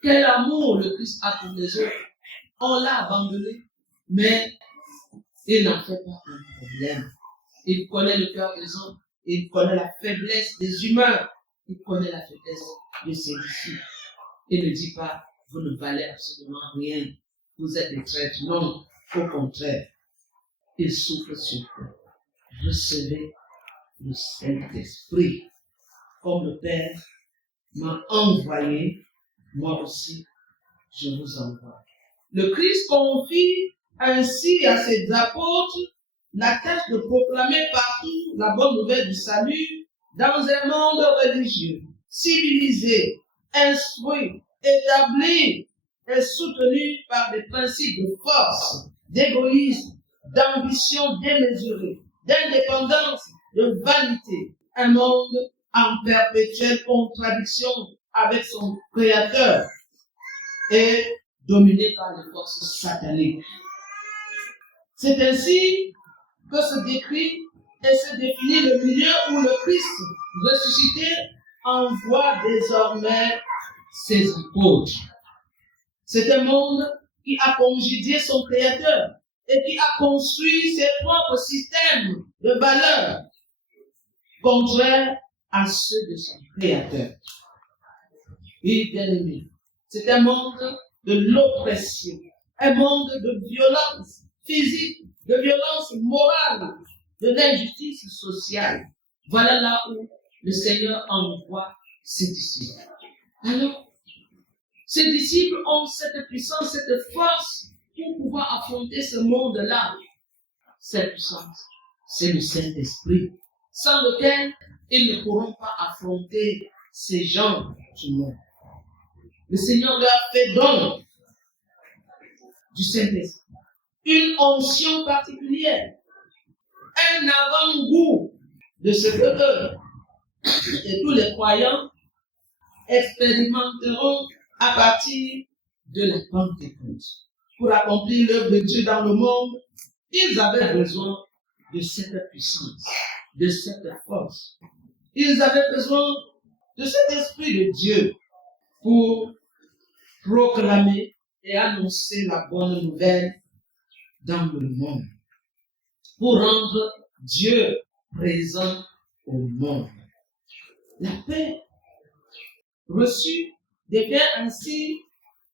quel amour le Christ a pour les autres. On l'a abandonné, mais il n'en fait pas un problème. Il connaît le cœur des hommes, il connaît la faiblesse des humains, il connaît la faiblesse de ses disciples. Il ne dit pas, vous ne valez absolument rien, vous êtes des traîtres. Non, au contraire, il souffle sur eux. Recevez le Saint-Esprit. Comme le Père m'a envoyé, moi aussi, je vous envoie. Le Christ confie ainsi à ses apôtres la tâche de proclamer partout la bonne nouvelle du salut dans un monde religieux, civilisé, instruit, établi et soutenu par des principes de force, d'égoïsme, d'ambition démesurée, d'indépendance, de vanité. Un monde en perpétuelle contradiction avec son Créateur et dominé par les forces sataniques. C'est ainsi que se décrit et se définit le milieu où le Christ ressuscité envoie désormais ses apôtres. C'est un monde qui a congédié son Créateur et qui a construit ses propres systèmes de valeurs contraires à ceux de son Créateur. Oui, bien aimé, c'est un monde de l'oppression, un monde de violence physique, de violence morale, de l'injustice sociale. Voilà là où le Seigneur envoie ses disciples. Alors, ces disciples ont cette puissance, cette force pour pouvoir affronter ce monde-là. Cette puissance, c'est le Saint-Esprit, sans lequel ils ne pourront pas affronter ces gens du monde. Le Seigneur leur fait don du Saint-Esprit, une onction particulière, un avant-goût de ce que eux et tous les croyants expérimenteront à partir de la Pentecôte. Pour accomplir l'œuvre de Dieu dans le monde, ils avaient besoin de cette puissance, de cette force. Ils avaient besoin de cet Esprit de Dieu pour proclamer et annoncer la bonne nouvelle dans le monde, pour rendre Dieu présent au monde. La paix reçue devient ainsi,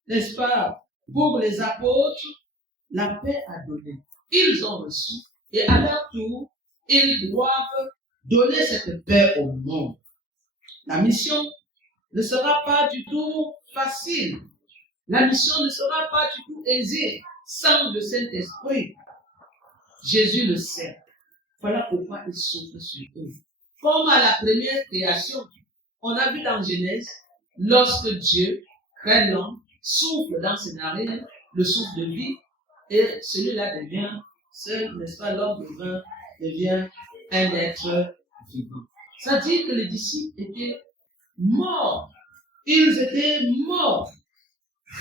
n'est-ce pas, pour les apôtres, la paix à donner. Ils ont reçu et à leur tour, ils doivent donner cette paix au monde. La mission ne sera pas du tout facile. La mission ne sera pas du tout aisée sans le Saint-Esprit. Jésus le sait. Voilà pourquoi il souffre sur eux. Comme à la première création, on a vu dans Genèse, lorsque Dieu crée l'homme, souffle dans ses narines, le souffle de vie, et celui-là devient seul, n'est-ce pas, l'homme devient un être vivant. Ça dit que les disciples étaient morts. Ils étaient morts.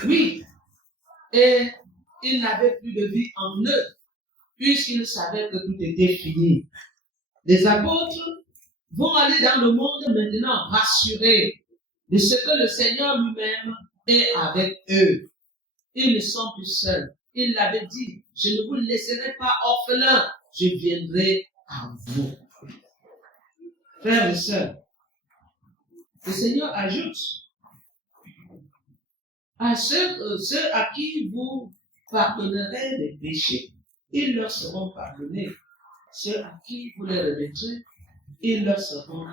Oui. Et ils n'avaient plus de vie en eux, puisqu'ils savaient que tout était fini. Les apôtres vont aller dans le monde maintenant rassurés de ce que le Seigneur lui-même est avec eux. Ils ne sont plus seuls. Il l'avait dit, je ne vous laisserai pas orphelins, je viendrai à vous. Frères et sœurs, le Seigneur ajoute à ceux à qui vous pardonnerez les péchés, ils leur seront pardonnés. Ceux à qui vous les remettrez, ils leur seront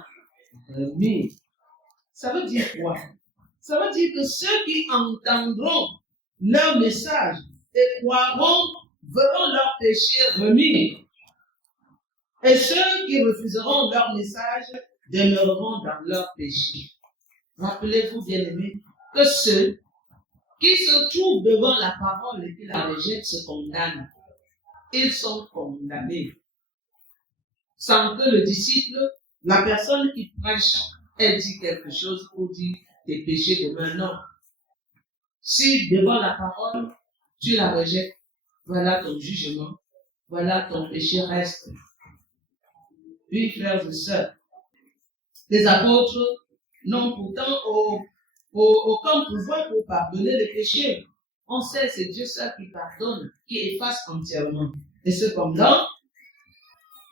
remis. Ça veut dire quoi? Ça veut dire que ceux qui entendront leur message et croiront verront leurs péchés remis. Et ceux qui refuseront leur message demeureront dans leur péché. Rappelez-vous, bien-aimés, que ceux qui se trouvent devant la parole et qui la rejettent se condamnent. Ils sont condamnés. Sans que le disciple, la personne qui prêche, ait dit quelque chose pour dire tes péchés demain, non. Si devant la parole, tu la rejettes, voilà ton jugement, voilà ton péché reste. Oui, frères et sœurs, les apôtres n'ont pourtant aucun pouvoir pour pardonner les péchés. On sait, c'est Dieu seul qui pardonne, qui efface entièrement. Et cependant,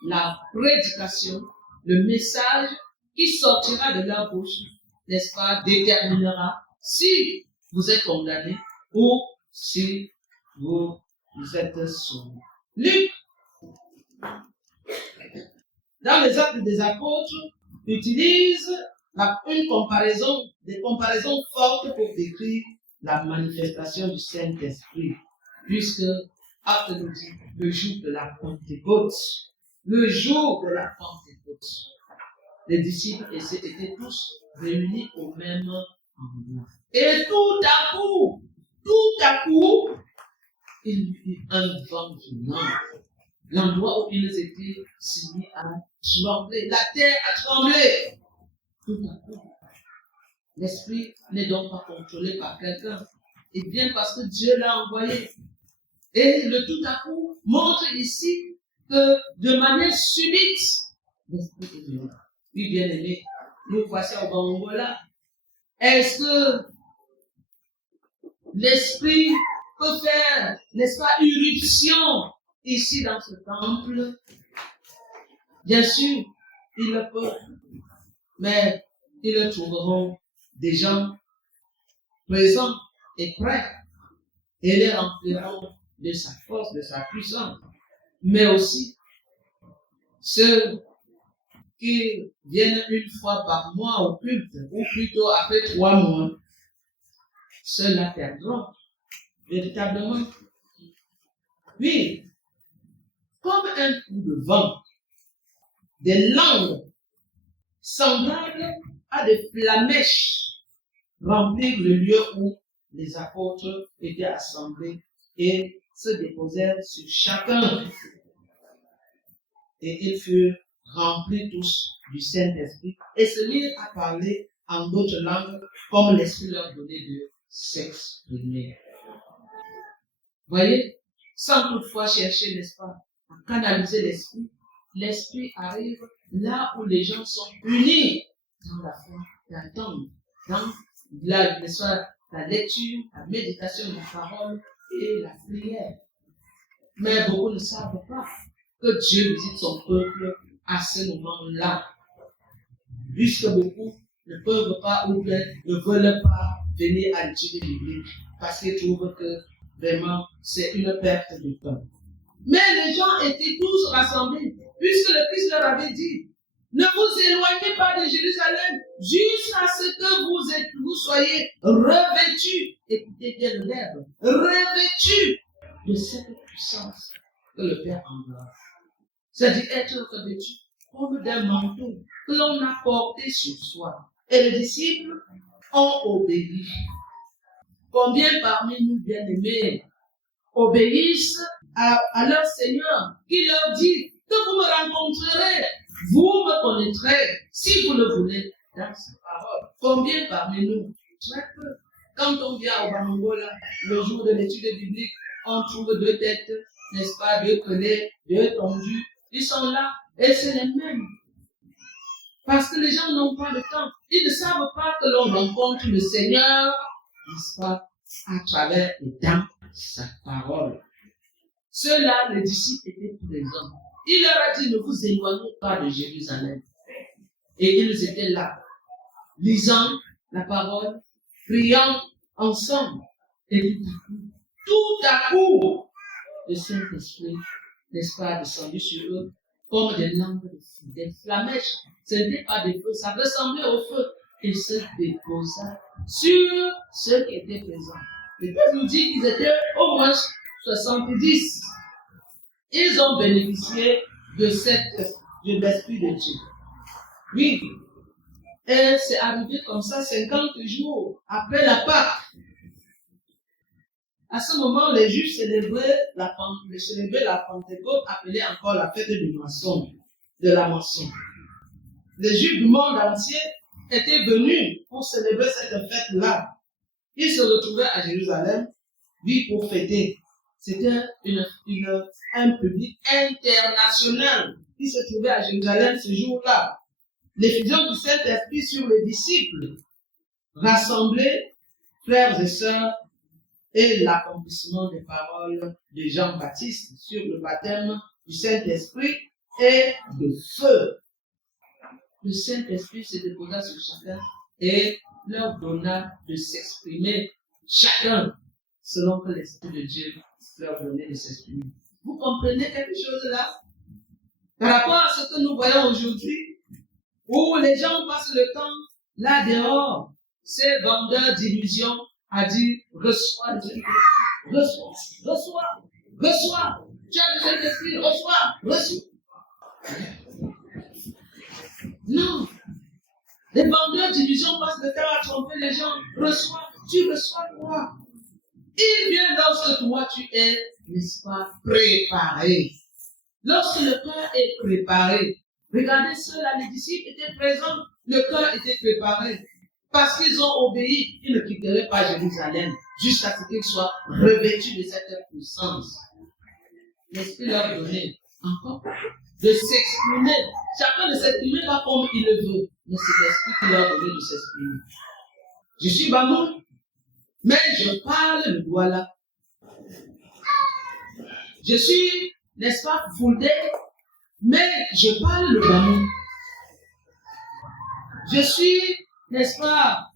la prédication, le message qui sortira de leur bouche, n'est-ce pas, déterminera si vous êtes condamné ou si vous êtes sauvé. Luc, dans les Actes des Apôtres, utilise des comparaisons fortes pour décrire la manifestation du Saint-Esprit, puisque Acte nous dit le jour de la Pentecôte. Le jour de la Pentecôte. Les disciples étaient tous réunis au même endroit. Et tout à coup, il y eut un vent violent. L'endroit où ils étaient s'est mis à trembler. La terre a tremblé. Tout à coup. L'esprit n'est donc pas contrôlé par quelqu'un. Et bien parce que Dieu l'a envoyé. Et le tout à coup montre ici que de manière subite, l'esprit est venu. Oui, bien aimé, nous voici au Bangola. Est-ce que l'esprit peut faire, n'est-ce pas, irruption ici dans ce temple? Bien sûr, il le peut, mais ils trouveront des gens présents et prêts et les rempliront de sa force, de sa puissance. Mais aussi, ceux qui viennent une fois par mois au culte, ou plutôt après 3 mois, ceux-là perdront véritablement. Oui, comme un coup de vent, des langues semblables à des flamèches remplirent le lieu où les apôtres étaient assemblés et se déposèrent sur chacun. Et ils furent remplis tous du Saint-Esprit et se mirent à parler en d'autres langues comme l'Esprit leur donnait de s'exprimer. Voyez, sans toutefois chercher, n'est-ce pas, à canaliser l'Esprit, l'Esprit arrive là où les gens sont unis dans la foi, d'attendre, dans la lecture, la méditation de la parole et la prière. Mais beaucoup ne savent pas que Dieu visite son peuple à ce moment-là, puisque beaucoup ne peuvent pas ou ne veulent pas venir à l'étude biblique parce qu'ils trouvent que vraiment c'est une perte de temps. Mais les gens étaient tous rassemblés, puisque le Christ leur avait dit, ne vous éloignez pas de Jérusalem jusqu'à ce que vous soyez revêtus, écoutez bien le verbe, revêtus de cette puissance que le Père envoie. C'est-à-dire être revêtu comme d'un manteau que l'on a porté sur soi. Et les disciples ont obéi. Combien parmi nous, bien-aimés, obéissent à leur Seigneur qui leur dit que vous me rencontrerez, vous me connaîtrez si vous le voulez dans sa parole. Combien parmi nous? Très peu. Quand on vient au Banangola, le jour de l'étude biblique, on trouve 2 têtes, n'est-ce pas, 2 pelés, 2 tondus. Ils sont là et c'est les mêmes. Parce que les gens n'ont pas le temps. Ils ne savent pas que l'on rencontre le Seigneur, n'est-ce pas, à travers et dans sa parole. Ceux-là, les disciples étaient présents. Il leur a dit, ne vous éloignez pas de Jérusalem. Et ils étaient là, lisant la parole, priant ensemble. Et tout à coup, le Saint-Esprit, n'est-ce pas, descendu sur eux, comme des lampes de feu, des flamèches. Ce n'était pas des feux, ça ressemblait au feu. Il se déposa sur ceux qui étaient présents. Le texte nous dit qu'ils étaient au moins 70. Ils ont bénéficié de l'Esprit de Dieu. Oui. Et c'est arrivé comme ça 50 jours après la Pâque. À ce moment, les Juifs célébraient la Pentecôte, appelée encore la fête de la moisson. Les Juifs du monde entier étaient venus pour célébrer cette fête-là. Ils se retrouvaient à Jérusalem, oui, pour fêter. C'était un public international qui se trouvait à Jérusalem ce jour-là. L'effusion du Saint-Esprit sur les disciples, rassemblés, frères et sœurs, et l'accomplissement des paroles de Jean-Baptiste sur le baptême du Saint-Esprit et de feu. Le Saint-Esprit se déposa sur chacun et leur donna de s'exprimer chacun selon que l'Esprit de Dieu leur donnait de s'exprimer. Vous comprenez quelque chose là? Par rapport à ce que nous voyons aujourd'hui, où les gens passent le temps là dehors, ces vendeurs d'illusions a dit, reçois le Saint-Esprit, reçois, tu as le Saint-Esprit, reçois. Non. Les vendeurs d'illusions passent le temps à tromper les gens. Tu reçois quoi? Il vient lorsque toi tu es, n'est-ce pas, préparé. Lorsque le cœur est préparé. Regardez ceux-là, les disciples étaient présents, le cœur était préparé. Parce qu'ils ont obéi, ils ne quitteraient pas Jérusalem jusqu'à ce qu'ils soient revêtus de cette puissance. L'Esprit leur donnait encore de s'exprimer. Chacun de s'exprimer pas comme il le veut. Mais c'est l'Esprit qui leur donnait de s'exprimer. Je suis Bamoun, mais je parle le Douala. Je suis, n'est-ce pas, Fouldé, mais je parle le Bamoun. Je suis, n'est-ce pas,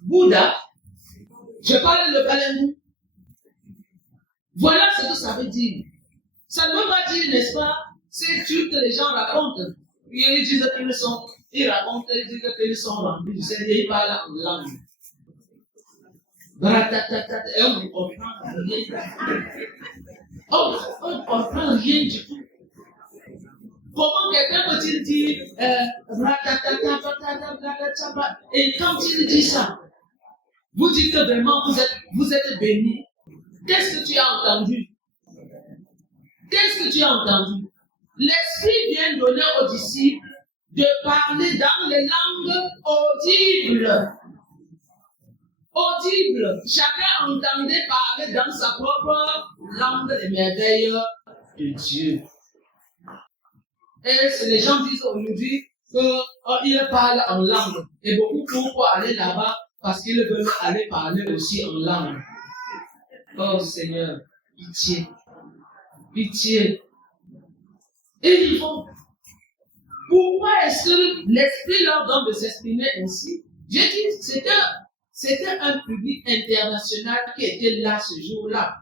Bouddha, Je parle le baleine. Voilà ce que ça veut dire. Ça ne veut pas dire, n'est-ce pas, c'est tout que les gens racontent. Ils disent ils racontent, ils disent qu'ils sont remplis du Seigneur, ils parlent en langue. Et on ne comprend rien. On ne comprend rien du tout. Comment quelqu'un peut-il dire et quand il dit ça, vous dites que vraiment vous êtes bénis. Qu'est-ce que tu as entendu? Qu'est-ce que tu as entendu? L'Esprit vient donner aux disciples de parler dans les langues audibles. Audibles. Chacun entendait parler dans sa propre langue les merveilles de Dieu. Et les gens disent aujourd'hui qu'ils parlent en langue. Et beaucoup pourquoi aller là-bas? Parce qu'ils veulent aller parler aussi en langue. Oh Seigneur, pitié. Pitié. Et ils vont. Pourquoi est-ce que l'Esprit leur donne de s'exprimer ainsi? J'ai dit, c'était un public international qui était là ce jour-là.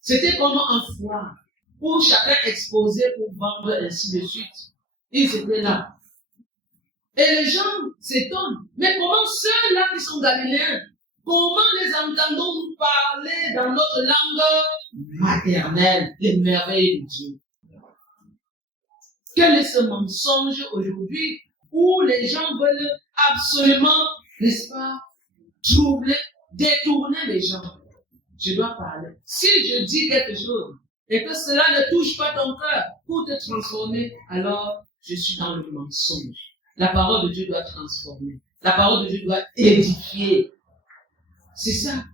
C'était comme un foire où chacun exposait pour vendre ainsi de suite. Ils étaient là. Et les gens s'étonnent. Mais comment ceux-là qui sont galiléens, comment les entendons-nous parler dans notre langue maternelle, les merveilles de Dieu? Quel est ce mensonge aujourd'hui où les gens veulent absolument, n'est-ce pas, troubler, détourner les gens? Je dois parler. Si je dis quelque chose et que cela ne touche pas ton cœur pour te transformer, alors je suis dans le mensonge. La parole de Dieu doit transformer. La parole de Dieu doit édifier. C'est ça.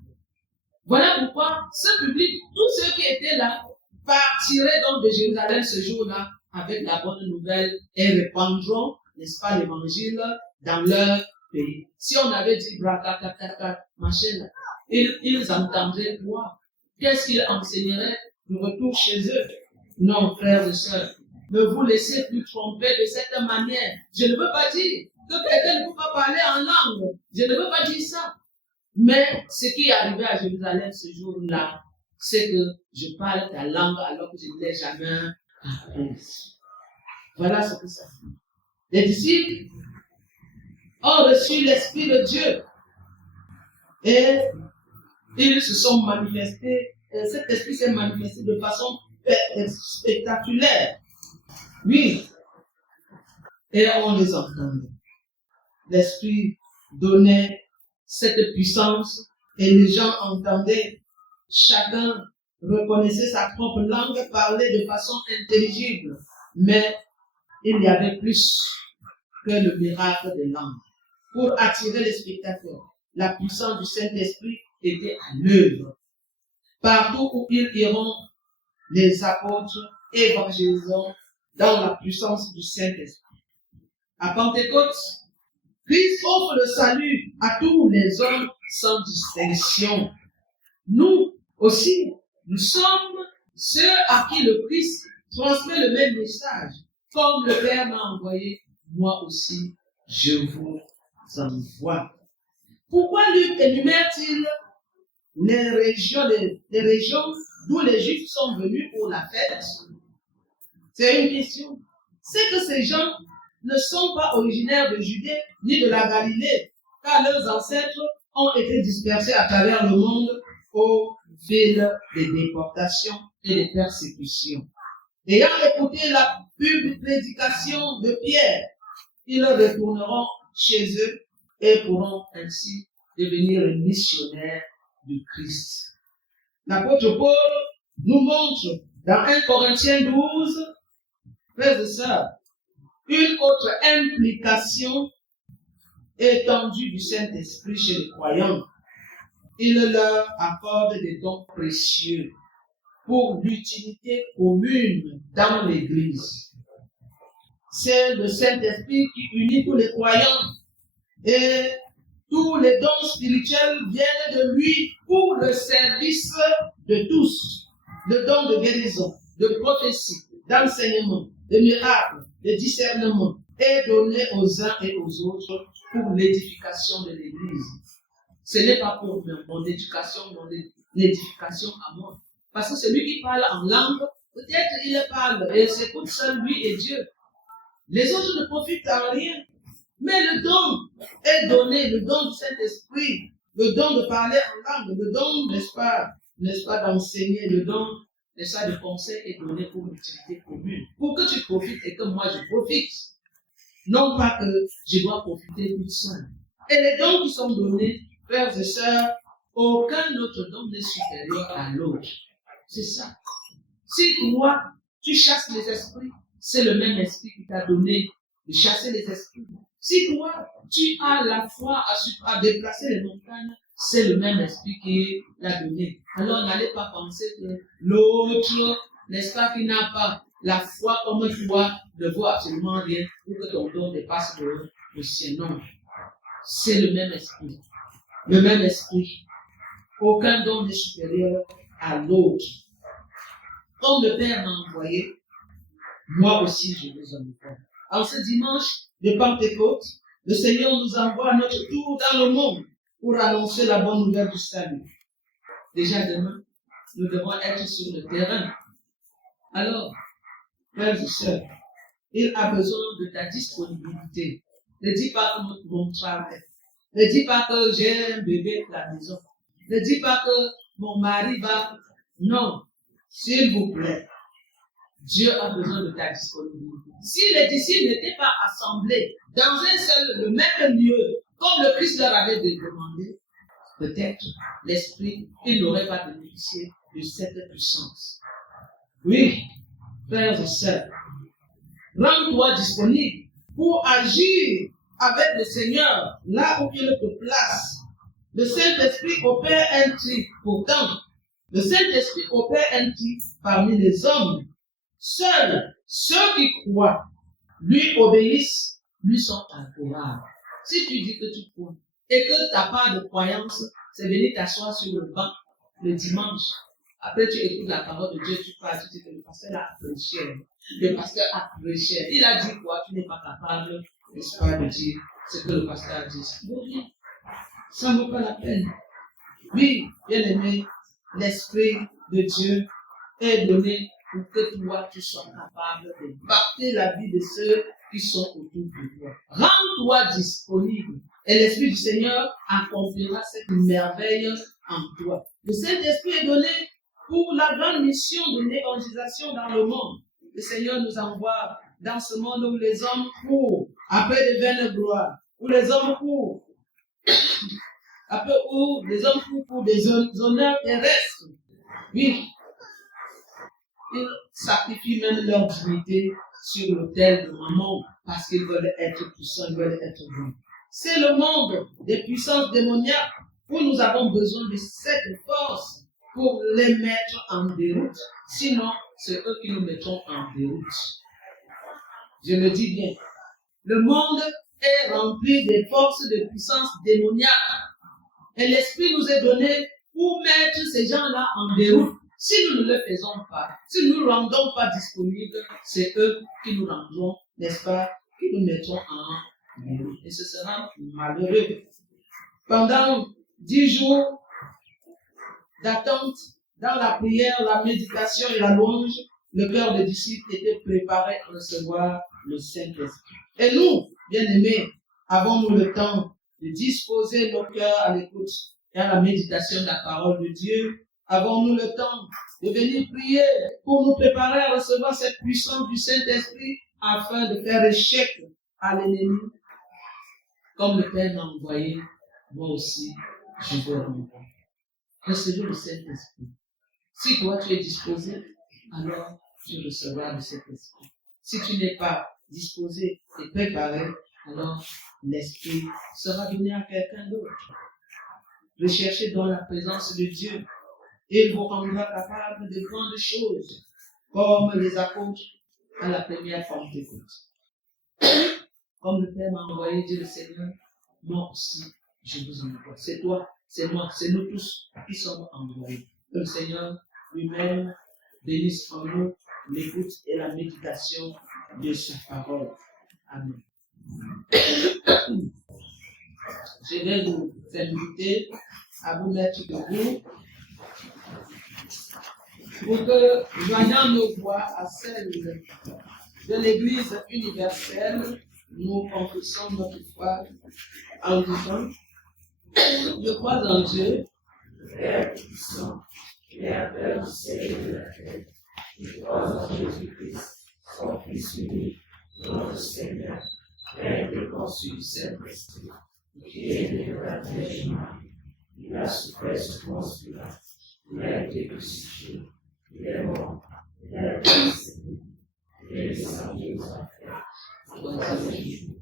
Voilà pourquoi ce public, tous ceux qui étaient là, partiraient donc de Jérusalem ce jour-là avec la bonne nouvelle et répandront, n'est-ce pas, l'évangile dans leur pays. Si on avait dit machin, ils entendraient quoi? Qu'est-ce qu'ils enseigneraient de retour chez eux? Non, frères et sœurs, ne vous laissez plus tromper de cette manière. Je ne veux pas dire que quelqu'un ne peut pas parler en langue. Je ne veux pas dire ça. Mais ce qui est arrivé à Jérusalem ce jour-là, c'est que je parle ta langue alors que je ne l'ai jamais apprise. Voilà ce que ça fait. Les disciples ont reçu l'Esprit de Dieu et ils se sont manifestés. Cet Esprit s'est manifesté de façon spectaculaire. Oui. Et on les entendait. L'Esprit donnait cette puissance et les gens entendaient. Chacun reconnaissait sa propre langue, parlait de façon intelligible. Mais il y avait plus que le miracle des langues. Pour attirer les spectateurs, la puissance du Saint-Esprit était à l'œuvre. Partout où ils iront, les apôtres évangéliseront dans la puissance du Saint-Esprit. À Pentecôte, Christ offre le salut à tous les hommes sans distinction. Nous aussi, nous sommes ceux à qui le Christ transmet le même message. Comme le Père m'a envoyé, moi aussi, je vous envoie. Pourquoi Luc énumère-t-il les régions d'où les Juifs sont venus pour la fête? C'est une question. C'est que ces gens ne sont pas originaires de Judée ni de la Galilée, car leurs ancêtres ont été dispersés à travers le monde au fil des déportations et des persécutions. Ayant écouté la publique prédication de Pierre, ils retourneront chez eux et pourront ainsi devenir missionnaires du Christ. L'apôtre Paul nous montre dans 1 Corinthiens 12, frères et sœurs, une autre implication étendue du Saint-Esprit chez les croyants. Il leur accorde des dons précieux pour l'utilité commune dans l'Église. C'est le Saint-Esprit qui unit tous les croyants et tous les dons spirituels viennent de lui pour le service de tous. Le don de guérison, de prophétie, d'enseignement, de miracles, de discernement est donné aux uns et aux autres pour l'édification de l'Église. Ce n'est pas pour mon éducation, mon édification à moi. Parce que celui qui parle en langue, peut-être il parle et s'écoute seul lui et Dieu. Les autres ne profitent en rien. Mais le don est donné, le don du Saint-Esprit, le don de parler en langue, le don, n'est-ce pas, d'enseigner, le don, n'est-ce pas, de conseil est donné pour l'utilité commune. Pour que tu profites et que moi je profite. Non pas que je dois profiter toute seule. Et les dons qui sont donnés, frères et sœurs, aucun autre don n'est supérieur à l'autre. C'est ça. Si toi, tu chasses les esprits, c'est le même esprit qui t'a donné de chasser les esprits. Si toi, tu as la foi à déplacer les montagnes, c'est le même esprit qui l'a donné. Alors n'allez pas penser que l'autre, n'est-ce pas, qui n'a pas la foi comme toi, ne vaut absolument rien pour que ton don dépasse le sien. Non. C'est le même esprit. Le même esprit. Aucun don n'est supérieur à l'autre. Comme le Père m'a envoyé, moi aussi je vous envoie. En ce dimanche de Pentecôte, le Seigneur nous envoie à notre tour dans le monde pour annoncer la bonne nouvelle du salut. Déjà demain, nous devons être sur le terrain. Alors, frères et sœurs, il a besoin de ta disponibilité. Ne dis pas que mon travail. Ne dis pas que j'ai un bébé à la maison. Ne dis pas que mon mari va. Non, s'il vous plaît. Dieu a besoin de ta disponibilité. Si les disciples n'étaient pas assemblés dans un seul, le même lieu, comme le Christ leur avait demandé, peut-être l'Esprit, il n'aurait pas bénéficié de cette puissance. Oui, frères et sœurs, rends-toi disponible pour agir avec le Seigneur là où il te place. Le Saint-Esprit opère un tri. Pourtant, le Saint-Esprit opère un tri parmi les hommes. Seuls ceux qui croient, lui obéissent, lui sont encourageants. Si tu dis que tu crois et que tu n'as pas de croyance, c'est venir t'asseoir sur le banc le dimanche. Après, tu écoutes la parole de Dieu, tu parles, tu dis que le pasteur a prêché. Le pasteur a prêché. Il a dit quoi? Tu n'es pas capable, n'est-ce pas, de dire ce que le pasteur a dit. Ça ne vaut pas la peine. Oui, bien aimé, l'Esprit de Dieu est donné pour que toi, tu sois capable de bâtir la vie de ceux qui sont autour de toi. Rends-toi disponible et l'Esprit du Seigneur accomplira cette merveille en toi. Le Saint-Esprit est donné pour la grande mission de l'évangélisation dans le monde. Le Seigneur nous envoie dans ce monde où les hommes courent après de vaines gloires, où les hommes courent après où les hommes courent pour des honneurs terrestres. Oui. Ils sacrifient même leur dignité sur l'autel de maman parce qu'ils veulent être puissants, ils veulent être bons. C'est le monde des puissances démoniaques où nous avons besoin de cette force pour les mettre en déroute. Sinon, c'est eux qui nous mettront en déroute. Je le dis bien. Le monde est rempli des forces de puissance démoniaques. Et l'Esprit nous est donné pour mettre ces gens-là en déroute. Si nous ne le faisons pas, si nous ne nous rendons pas disponibles, c'est eux qui nous rendront, n'est-ce pas, qui nous mettront en déroute. Et ce sera malheureux. Pendant 10 jours d'attente, dans la prière, la méditation et la louange, le cœur des disciples était préparé à recevoir le Saint-Esprit. Et nous, bien-aimés, avons-nous le temps de disposer nos cœurs à l'écoute et à la méditation de la parole de Dieu? Avons-nous le temps de venir prier pour nous préparer à recevoir cette puissance du Saint-Esprit afin de faire échec à l'ennemi? Comme le Père m'a envoyé, moi aussi, je veux renvoyer. Recevez le Saint-Esprit. Si toi tu es disposé, alors tu recevras le Saint-Esprit. Si tu n'es pas disposé et préparé, alors l'Esprit sera donné à quelqu'un d'autre. Recherchez dans la présence de Dieu. Il vous rendra capable de grandes choses, comme les apôtres à la première Pentecôte. Comme le Père m'a envoyé, dit le Seigneur, moi aussi, je vous envoie. C'est toi, c'est moi, c'est nous tous qui sommes envoyés. Que le Seigneur lui-même bénisse en nous l'écoute et la méditation de sa parole. Amen. Je vais vous inviter à vous mettre debout pour que, joignant nos voix à celles de l'Église universelle, nous confessons notre foi en disant: je crois en Dieu, Père puissant, Créateur du ciel et de la terre. Je crois en Jésus-Christ, son Fils unique, notre Seigneur, Père et conçu du Saint-Esprit, qui est né de la Vierge Marie. Il a souffert sous Ponce Pilate, il a été crucifié, il est mort, il a été décédé, il est descendu aux enfers, au troisième jour,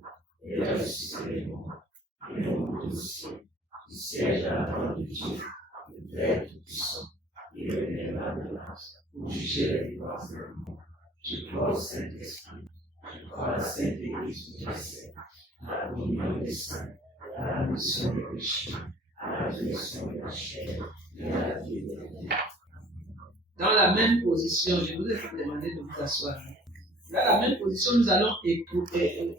il a ressuscité les morts, et monte au ciel, il siège à la droite de Dieu, le Père Tout-Puissant, il reviendra de l'âge pour juger les vivants et les morts. Je crois au Saint-Esprit, je crois à la Sainte Église universelle, à la communion des saints, à la rémission des péchés, à la résurrection de la chair et à la vie éternelle. dans la même position, je vous ai demandé de vous asseoir. Dans la même position, nous allons expliquer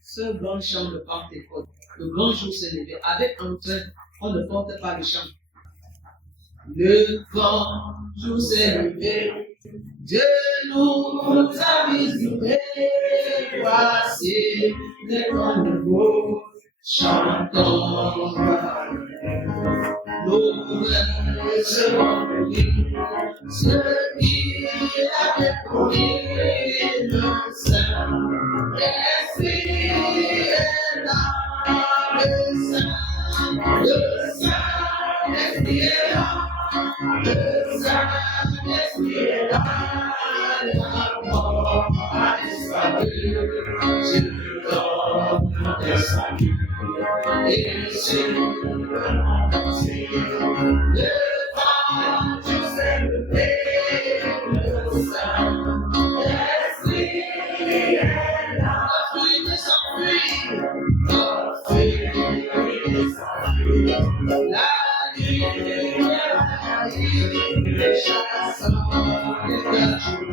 ce grand chant de Pentecôte. Le grand jour s'est levé avec entrain, on ne porte pas le chant. Le grand jour s'est levé, Dieu nous a visités, voici les grands nouveaux, chantons. Nous recevons de lui ce qu'il avait promis, le Saint-Esprit est là, le Saint-Esprit est là, le Saint-Esprit est là, la mort a disparu, Dieu donne le salut, et sur le monde entier, le vent s'est levé, le Saint-Esprit est là, le fruit de son fruit, le fruit de son fruit, la lumière a jailli, les chasseurs, les cachés,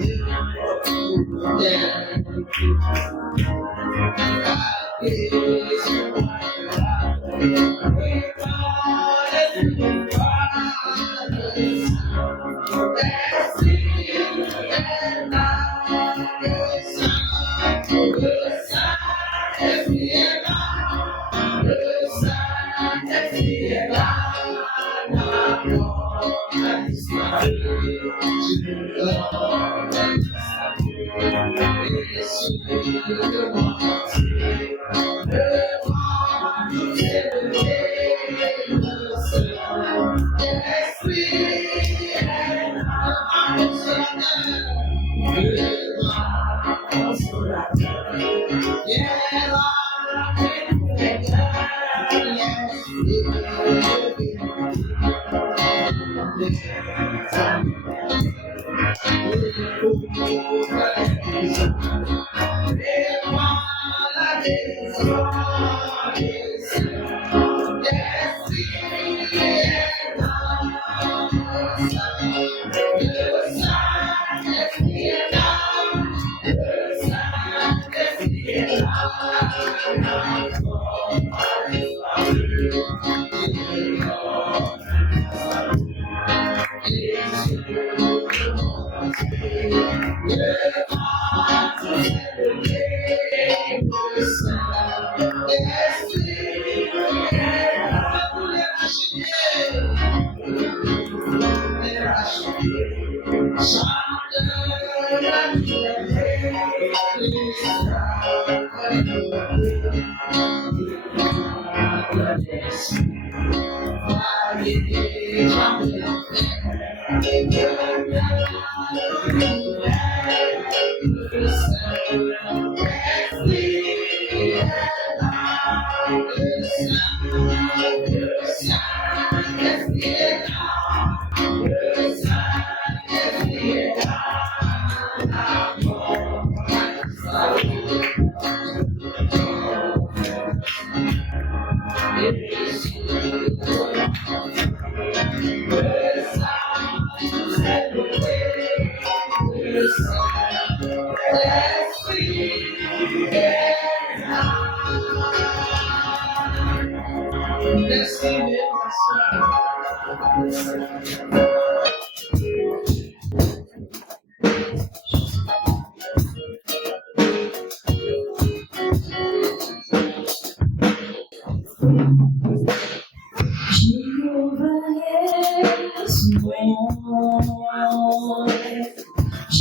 Merci,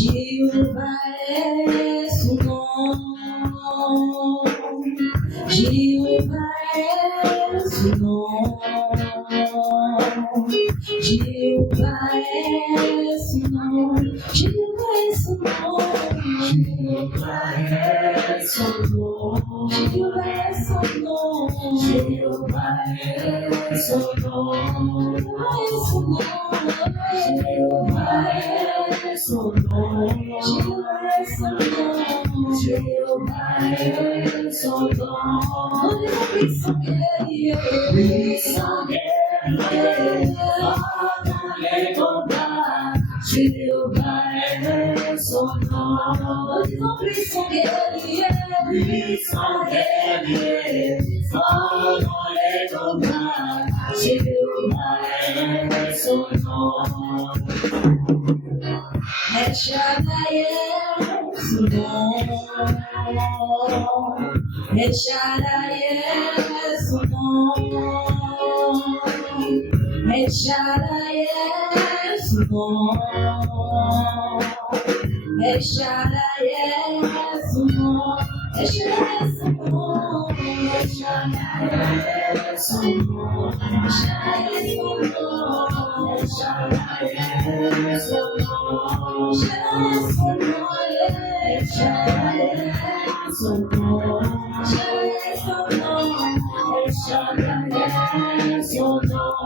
Jéhovah est son nom. Jéhovah est son nom. Jéhovah est son nom. Jéhovah est son nom. Jéhovah est son nom. Jéhovah est son nom. Jéhovah est son nom. Jéhovah est son nom. Jéhovah est son nom. Jéhovah est son nom. Puissant guerrier, puissant guerrier, dans les combats. Jéhovah est son nom. Puissant guerrier, puissant guerrier, dans les combats. Jéhovah est son nom. El Shaddai est son nom. El Shaddai est son nom. El Shaddai est son nom. El Shaddai est son nom. El Shaddai est son nom. El Shaddai est son nom. El Shaddai est son nom. El Shaddai est son nom. El Shaddai est son nom. El Shaddai est son nom. El Shaddai est son nom.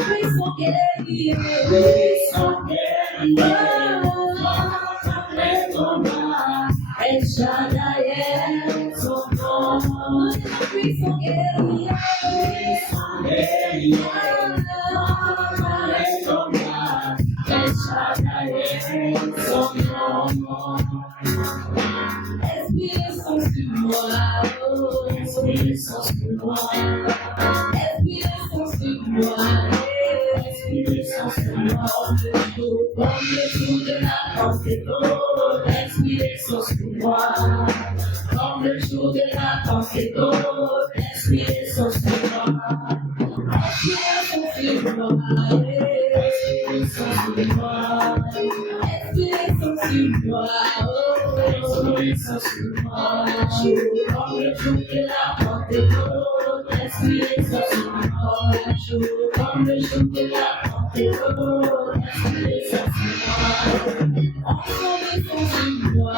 Puissant guerrier, puissant guerrier, dans les combats. El Shaddai est son nom. Puissant guerrier, puissant guerrier, dans les combats. El Shaddai est son nom. Esprit sans moi, oh, esprit sans moi, esprit sans moi, esprit sans moi, comme le jour de la Pentecôte, esprit sans moi, comme le jour de la Pentecôte, esprit sans moi, esprit sans moi, esprit sans moi, esprit sans moi, esprit sans moi, comme le jour de la Pentecôte, esprit sans moi, comme le jour de la Pentecôte, esprit sans moi,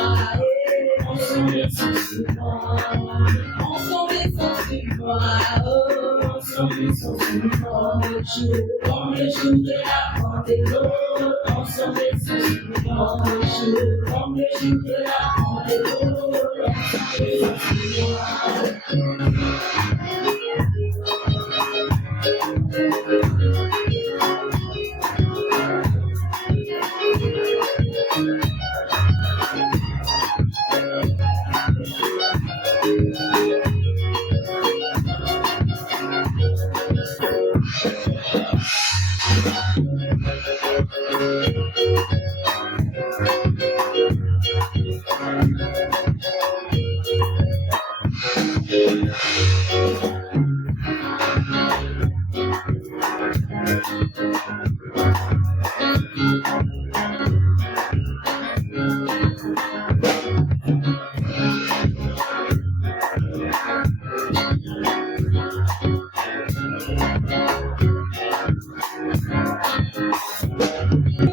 ensemble sans moi, ensemble sans moi, ensemble sans moi, comme le jour de la Pentecôte, ensemble sans moi, comme le jour de la Pentecôte, ensemble sans moi.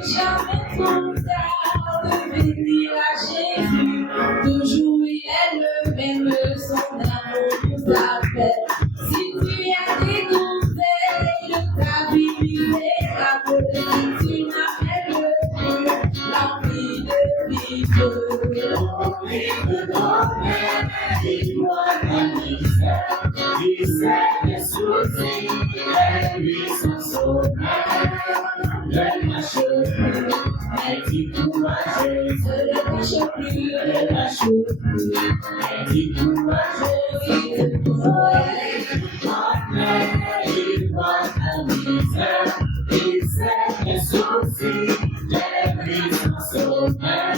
Jamais trop tard de venir à Jésus. Toujours il est le même, son amour nous appelle. Si tu as des conseils de ta vie misérable, si tu n'appelles plus l'envie de vivre, l'envie de dormir, dis-moi ton mystère, il sait les soucis, et lui s'en sauve. Ne lâche plus, est-il courageux, ne lâche plus, ne lâche plus, est-il courageux, il te pourrait, il voit ta misère, il sait tes soucis, les bris sont sauvés,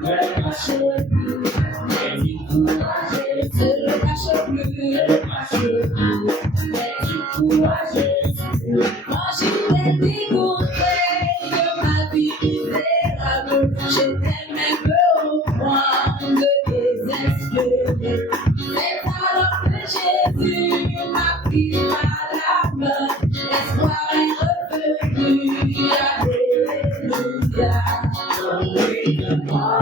ne lâche plus, mais découragé, ne le lâche plus, ne le lâche plus, mais découragé. Quand j'étais dégoûté de ma vie misérable, j'étais même au point de désespérer. C'est alors que Jésus m'a pris par la main, l'espoir est revenu, alléluia. Oui, de moi,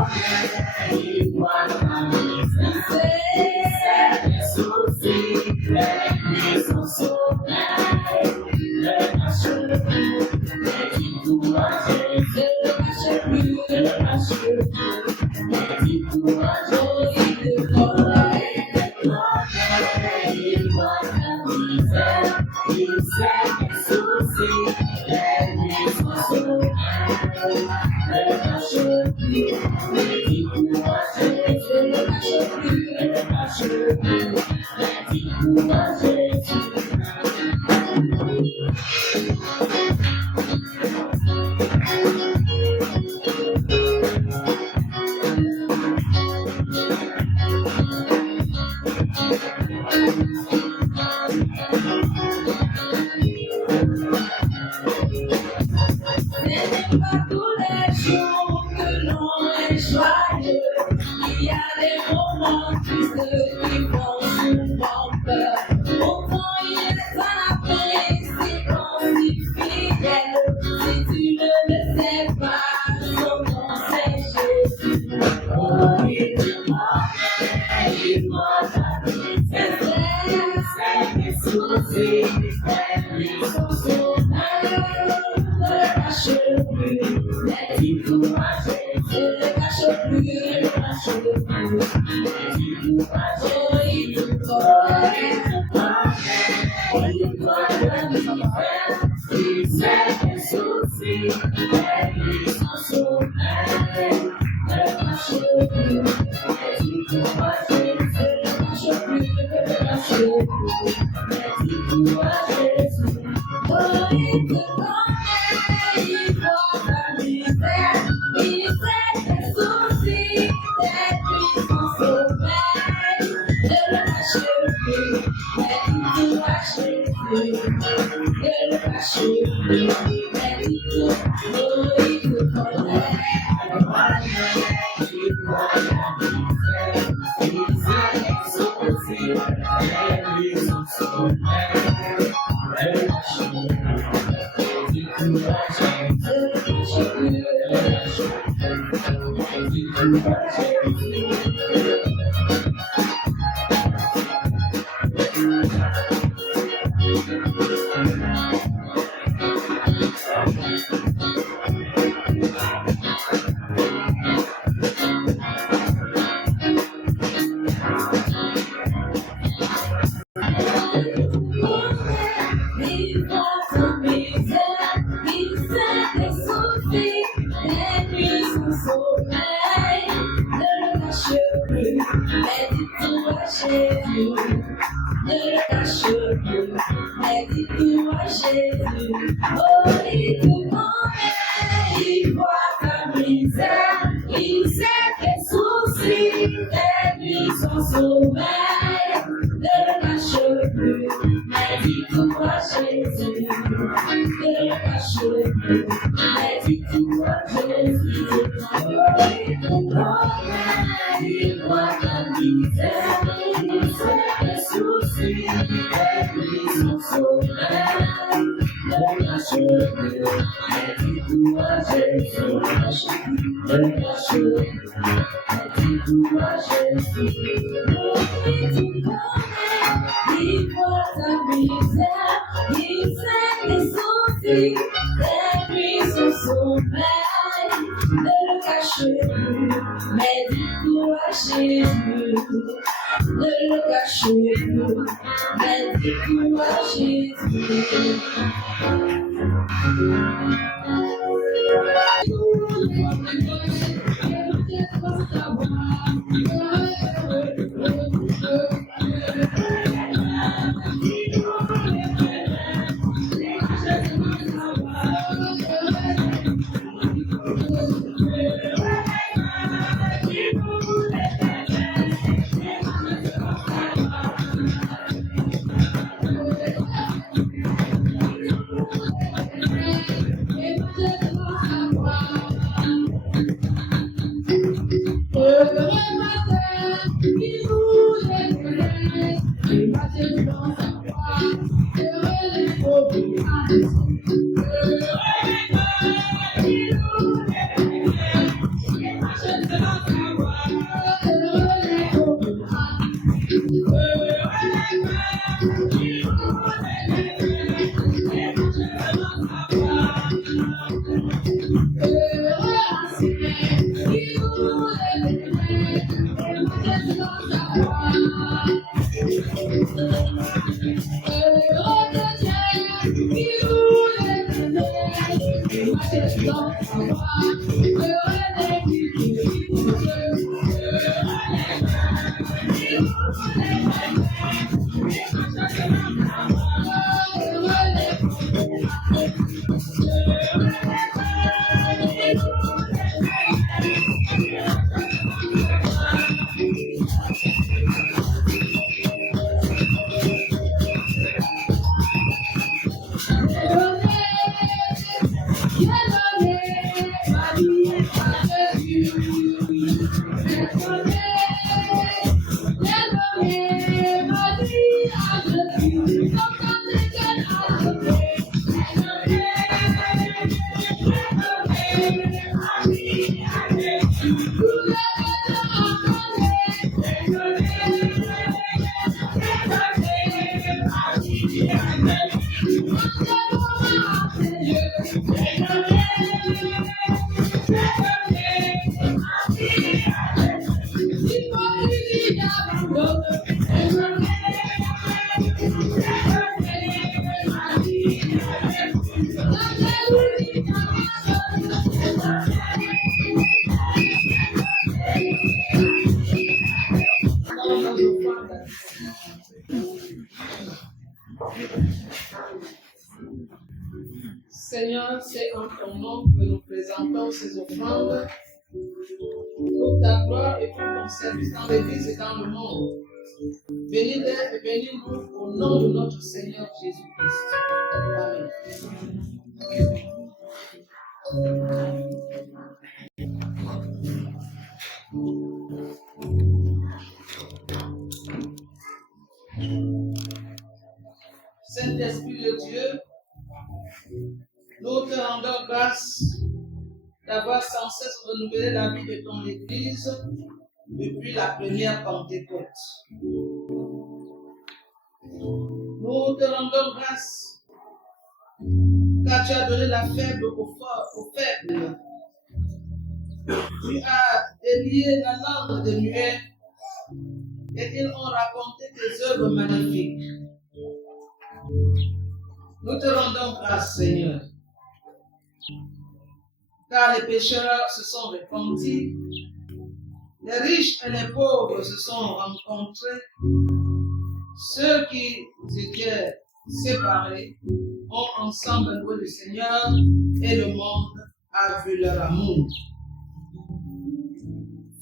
il voit ma misère, c'est mes soucis, les nuits sont sauvées. Le lâche plus, mais découragé, ne le lâche plus, ne le lâche plus, mais découragé, il te connaît, il voit ta misère, il sait tes soucis, les nuits sont sauvées, ne le lâche plus, mais découragé, ne le lâche plus, ne le lâche plus, mais découragé. Ce n'est pas tous les jours que l'on est joyeux. Il y a des moments qui font souvent peur. Pourtant, il est à la fin, c'est qu'on dit fidèle. Si tu ne le sais pas, comment c'est Jésus. Oh, il te connaît, il voit ta misère, c'est tes soucis, les nuits sont sauvées. Ne le lâche plus, mais découragé, ne le lâche plus, ne le lâche plus, mais découragé, il te connaît, il voit ta misère, il sait tes soucis, les nuits sont sauvées, ne le lâche plus, mais découragé, ne le lâche plus, ne le lâche plus, mais découragé, oh, il te connaît, il voit ta misère, il sait tes soucis, tes nuits sont sauvées, ne le lâche plus, mais découragé, ne le lâche plus, mais découragé, oh, il te connaît, il voit ta misère, il sait tes soucis, les nuits sont sauvées, ne le lâche plus. Il voit ta misère, il sait tes soucis, les nuits sont sauvées, ne le lâche plus, mais dis-toi Jésus, ne le lâche plus, mais dis-toi Jésus, oh il te connaît, il voit ta misère, il sait tes soucis, les nuits sont sauvées, ne le lâche plus, mais dis-toi Jésus, ne le lâche plus, mais dis-toi Jésus, oh il te connaît, il voit ta misère, il sait tes soucis, les nuits sont sauvées, ne le lâche plus, mais dis-toi Jésus, ne le lâche plus, mais dis-toi Jésus, oh il te connaît, il voit ta misère, il sait tes soucis, les nuits sont sauvées, ne le cache plus, mais dis-toi Jésus, ne le cache plus, mais dis-toi Jésus. Seigneur, c'est en ton nom que nous présentons ces offrandes pour ta gloire et pour ton service dans l'Église et dans le monde. Bénis-les et bénis-nous au nom de notre Seigneur Jésus-Christ. Amen. Saint-Esprit de Dieu, nous te rendons grâce d'avoir sans cesse renouvelé la vie de ton Église depuis la première Pentecôte. Nous te rendons grâce car tu as donné la faible aux faibles. Tu as délié la langue des muets et ils ont raconté tes œuvres magnifiques. Nous te rendons grâce, Seigneur, car les pécheurs se sont repentis, les riches et les pauvres se sont rencontrés, ceux qui étaient séparés ont ensemble loué le Seigneur et le monde a vu leur amour.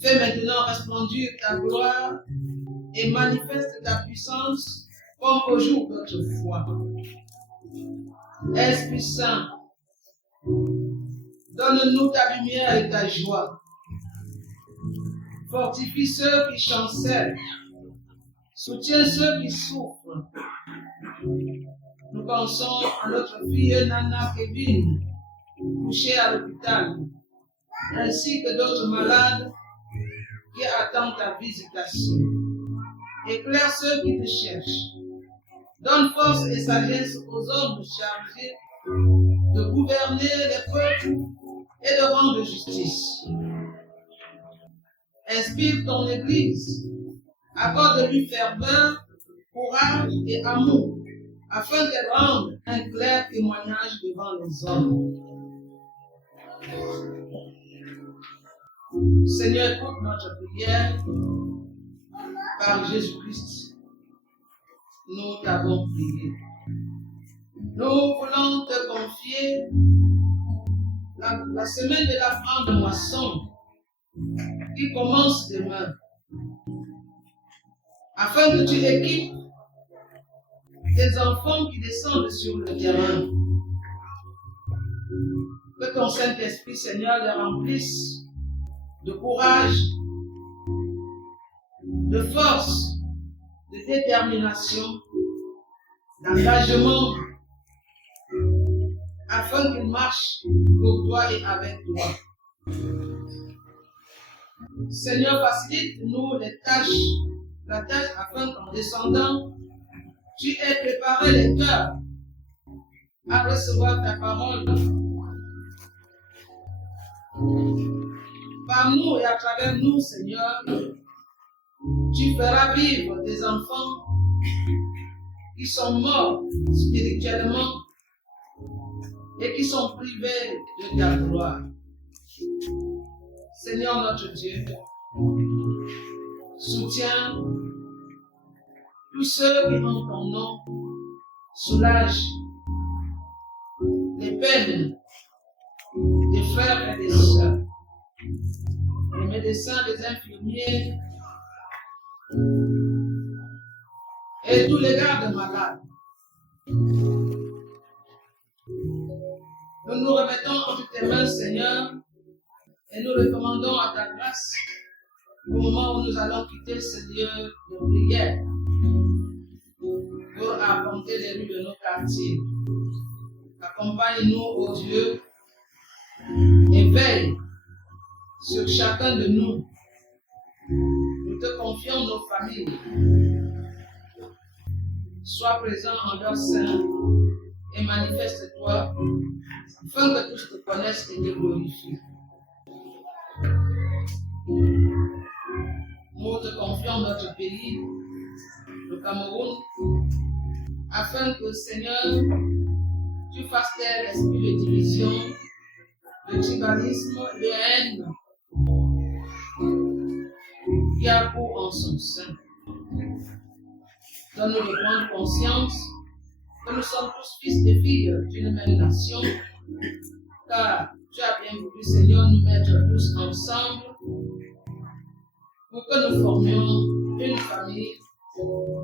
Fais maintenant resplendir ta gloire et manifeste ta puissance comme au jour d'autrefois. Esprit Saint, donne-nous ta lumière et ta joie. Fortifie ceux qui chancellent. Soutiens ceux qui souffrent. Nous pensons à notre fille Nana Kevin, couchée à l'hôpital, ainsi que d'autres malades qui attendent ta visitation. Éclaire ceux qui te cherchent. Donne force et sagesse aux hommes chargés de gouverner les peuples et de rendre justice. Inspire ton Église, accorde-lui ferveur, courage et amour, afin qu'elle rende un clair témoignage devant les hommes. Seigneur, écoute notre prière par Jésus-Christ. Nous t'avons prié. Nous voulons te confier la semaine de la grande moisson qui commence demain, afin que tu équipes tes enfants qui descendent sur le terrain. Que ton Saint-Esprit, Seigneur, les remplisse de courage, de force, de détermination, d'engagement, afin qu'ils marchent pour toi et avec toi. Seigneur, facilite-nous la tâche afin qu'en descendant, tu aies préparé les cœurs à recevoir ta parole. Par nous et à travers nous, Seigneur, tu feras vivre des enfants qui sont morts spirituellement et qui sont privés de ta gloire. Seigneur notre Dieu, soutiens tous ceux qui ont ton nom, soulage les peines des frères et des sœurs, les médecins, les infirmiers et tous les gardes malades. Nous nous remettons entre tes mains, Seigneur, et nous recommandons à ta grâce au moment où nous allons quitter ce lieu de prière pour arpenter les rues de nos quartiers. Accompagne-nous, ô Dieu, et veille sur chacun de nous. Nous te confions nos familles. Sois présent en leur sein et manifeste-toi afin que tous te connaissent et te glorifient. Nous te confions notre pays, le Cameroun, afin que, Seigneur, tu fasses taire l'esprit de division, de tribalisme, de haine qui a cours en son sein. Donne-nous de prendre conscience que nous sommes tous fils et filles d'une même nation, car tu as bien voulu, Seigneur, nous mettre tous ensemble pour que nous formions une famille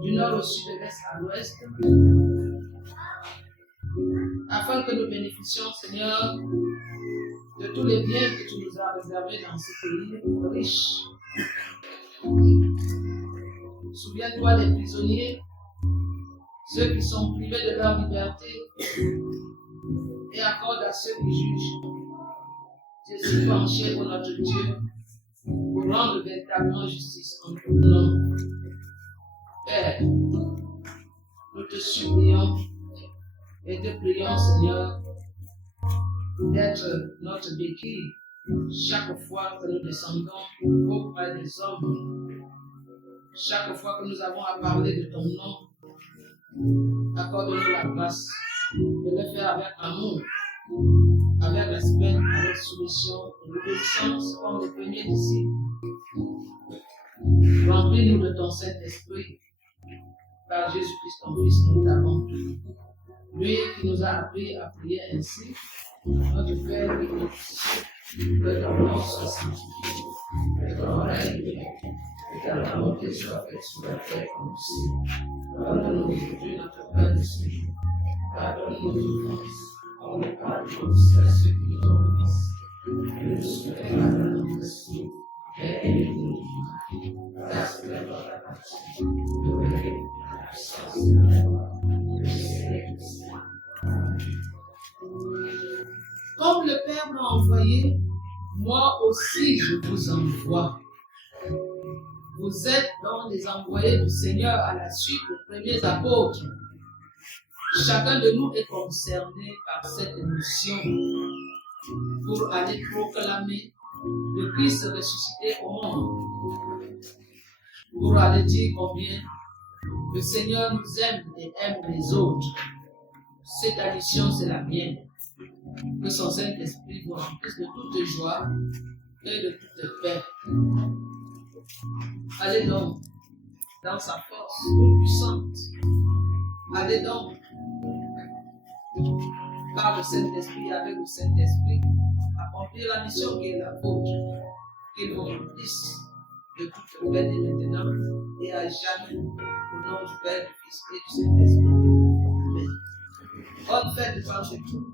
du nord au sud, de l'est à l'ouest, afin que nous bénéficions, Seigneur, de tous les biens que tu nous as réservés dans ce pays riche. Souviens-toi des prisonniers, ceux qui sont privés de leur liberté, et accorde à ceux qui jugent. Tu es penché pour notre Dieu, pour rendre véritablement justice en tout nom. Père, nous te supplions et te prions, Seigneur, d'être notre béquille chaque fois que nous descendons auprès des hommes, chaque fois que nous avons à parler de ton nom. Accorde-nous la grâce de le faire avec amour, avec respect, avec soumission, obéissance comme les premiers disciples. Remplis-nous de ton Saint-Esprit. Par Jésus-Christ, ton Fils, nous l'avons. Lui qui nous a appris à prier ainsi, notre Père qui est aux cieux, que ton nom soit sanctifié, que ton règne vienne, que ta volonté soit faite sur la terre comme au ciel. Donne-nous aujourd'hui notre pain de ce jour. Pardonne nos offenses, comme nous pardonnons aussi à ceux qui nous ont offensés. Ne nous soumets pas à la tentation, mais aide-nous du mal. Car c'est la gloire, la partie, le règne, la puissance et la gloire, le Seigneur du ciel. Comme le Père m'a envoyé, moi aussi je vous envoie. Vous êtes donc les envoyés du Seigneur à la suite des premiers apôtres. Chacun de nous est concerné par cette mission pour aller proclamer le Christ ressuscité au monde, pour aller dire combien le Seigneur nous aime et aime les autres. Cette mission, c'est la mienne. Que son Saint-Esprit vous remplisse de toute joie et de toute paix. Allez donc dans sa force toute puissante. Allez donc par le Saint-Esprit, avec le Saint-Esprit, accomplir la mission qui est la vôtre. Qu'il vous remplisse de toute paix dès maintenant et à jamais, au nom du Père, du Fils et du Saint-Esprit. Amen. Bonne fête de Pentecôte.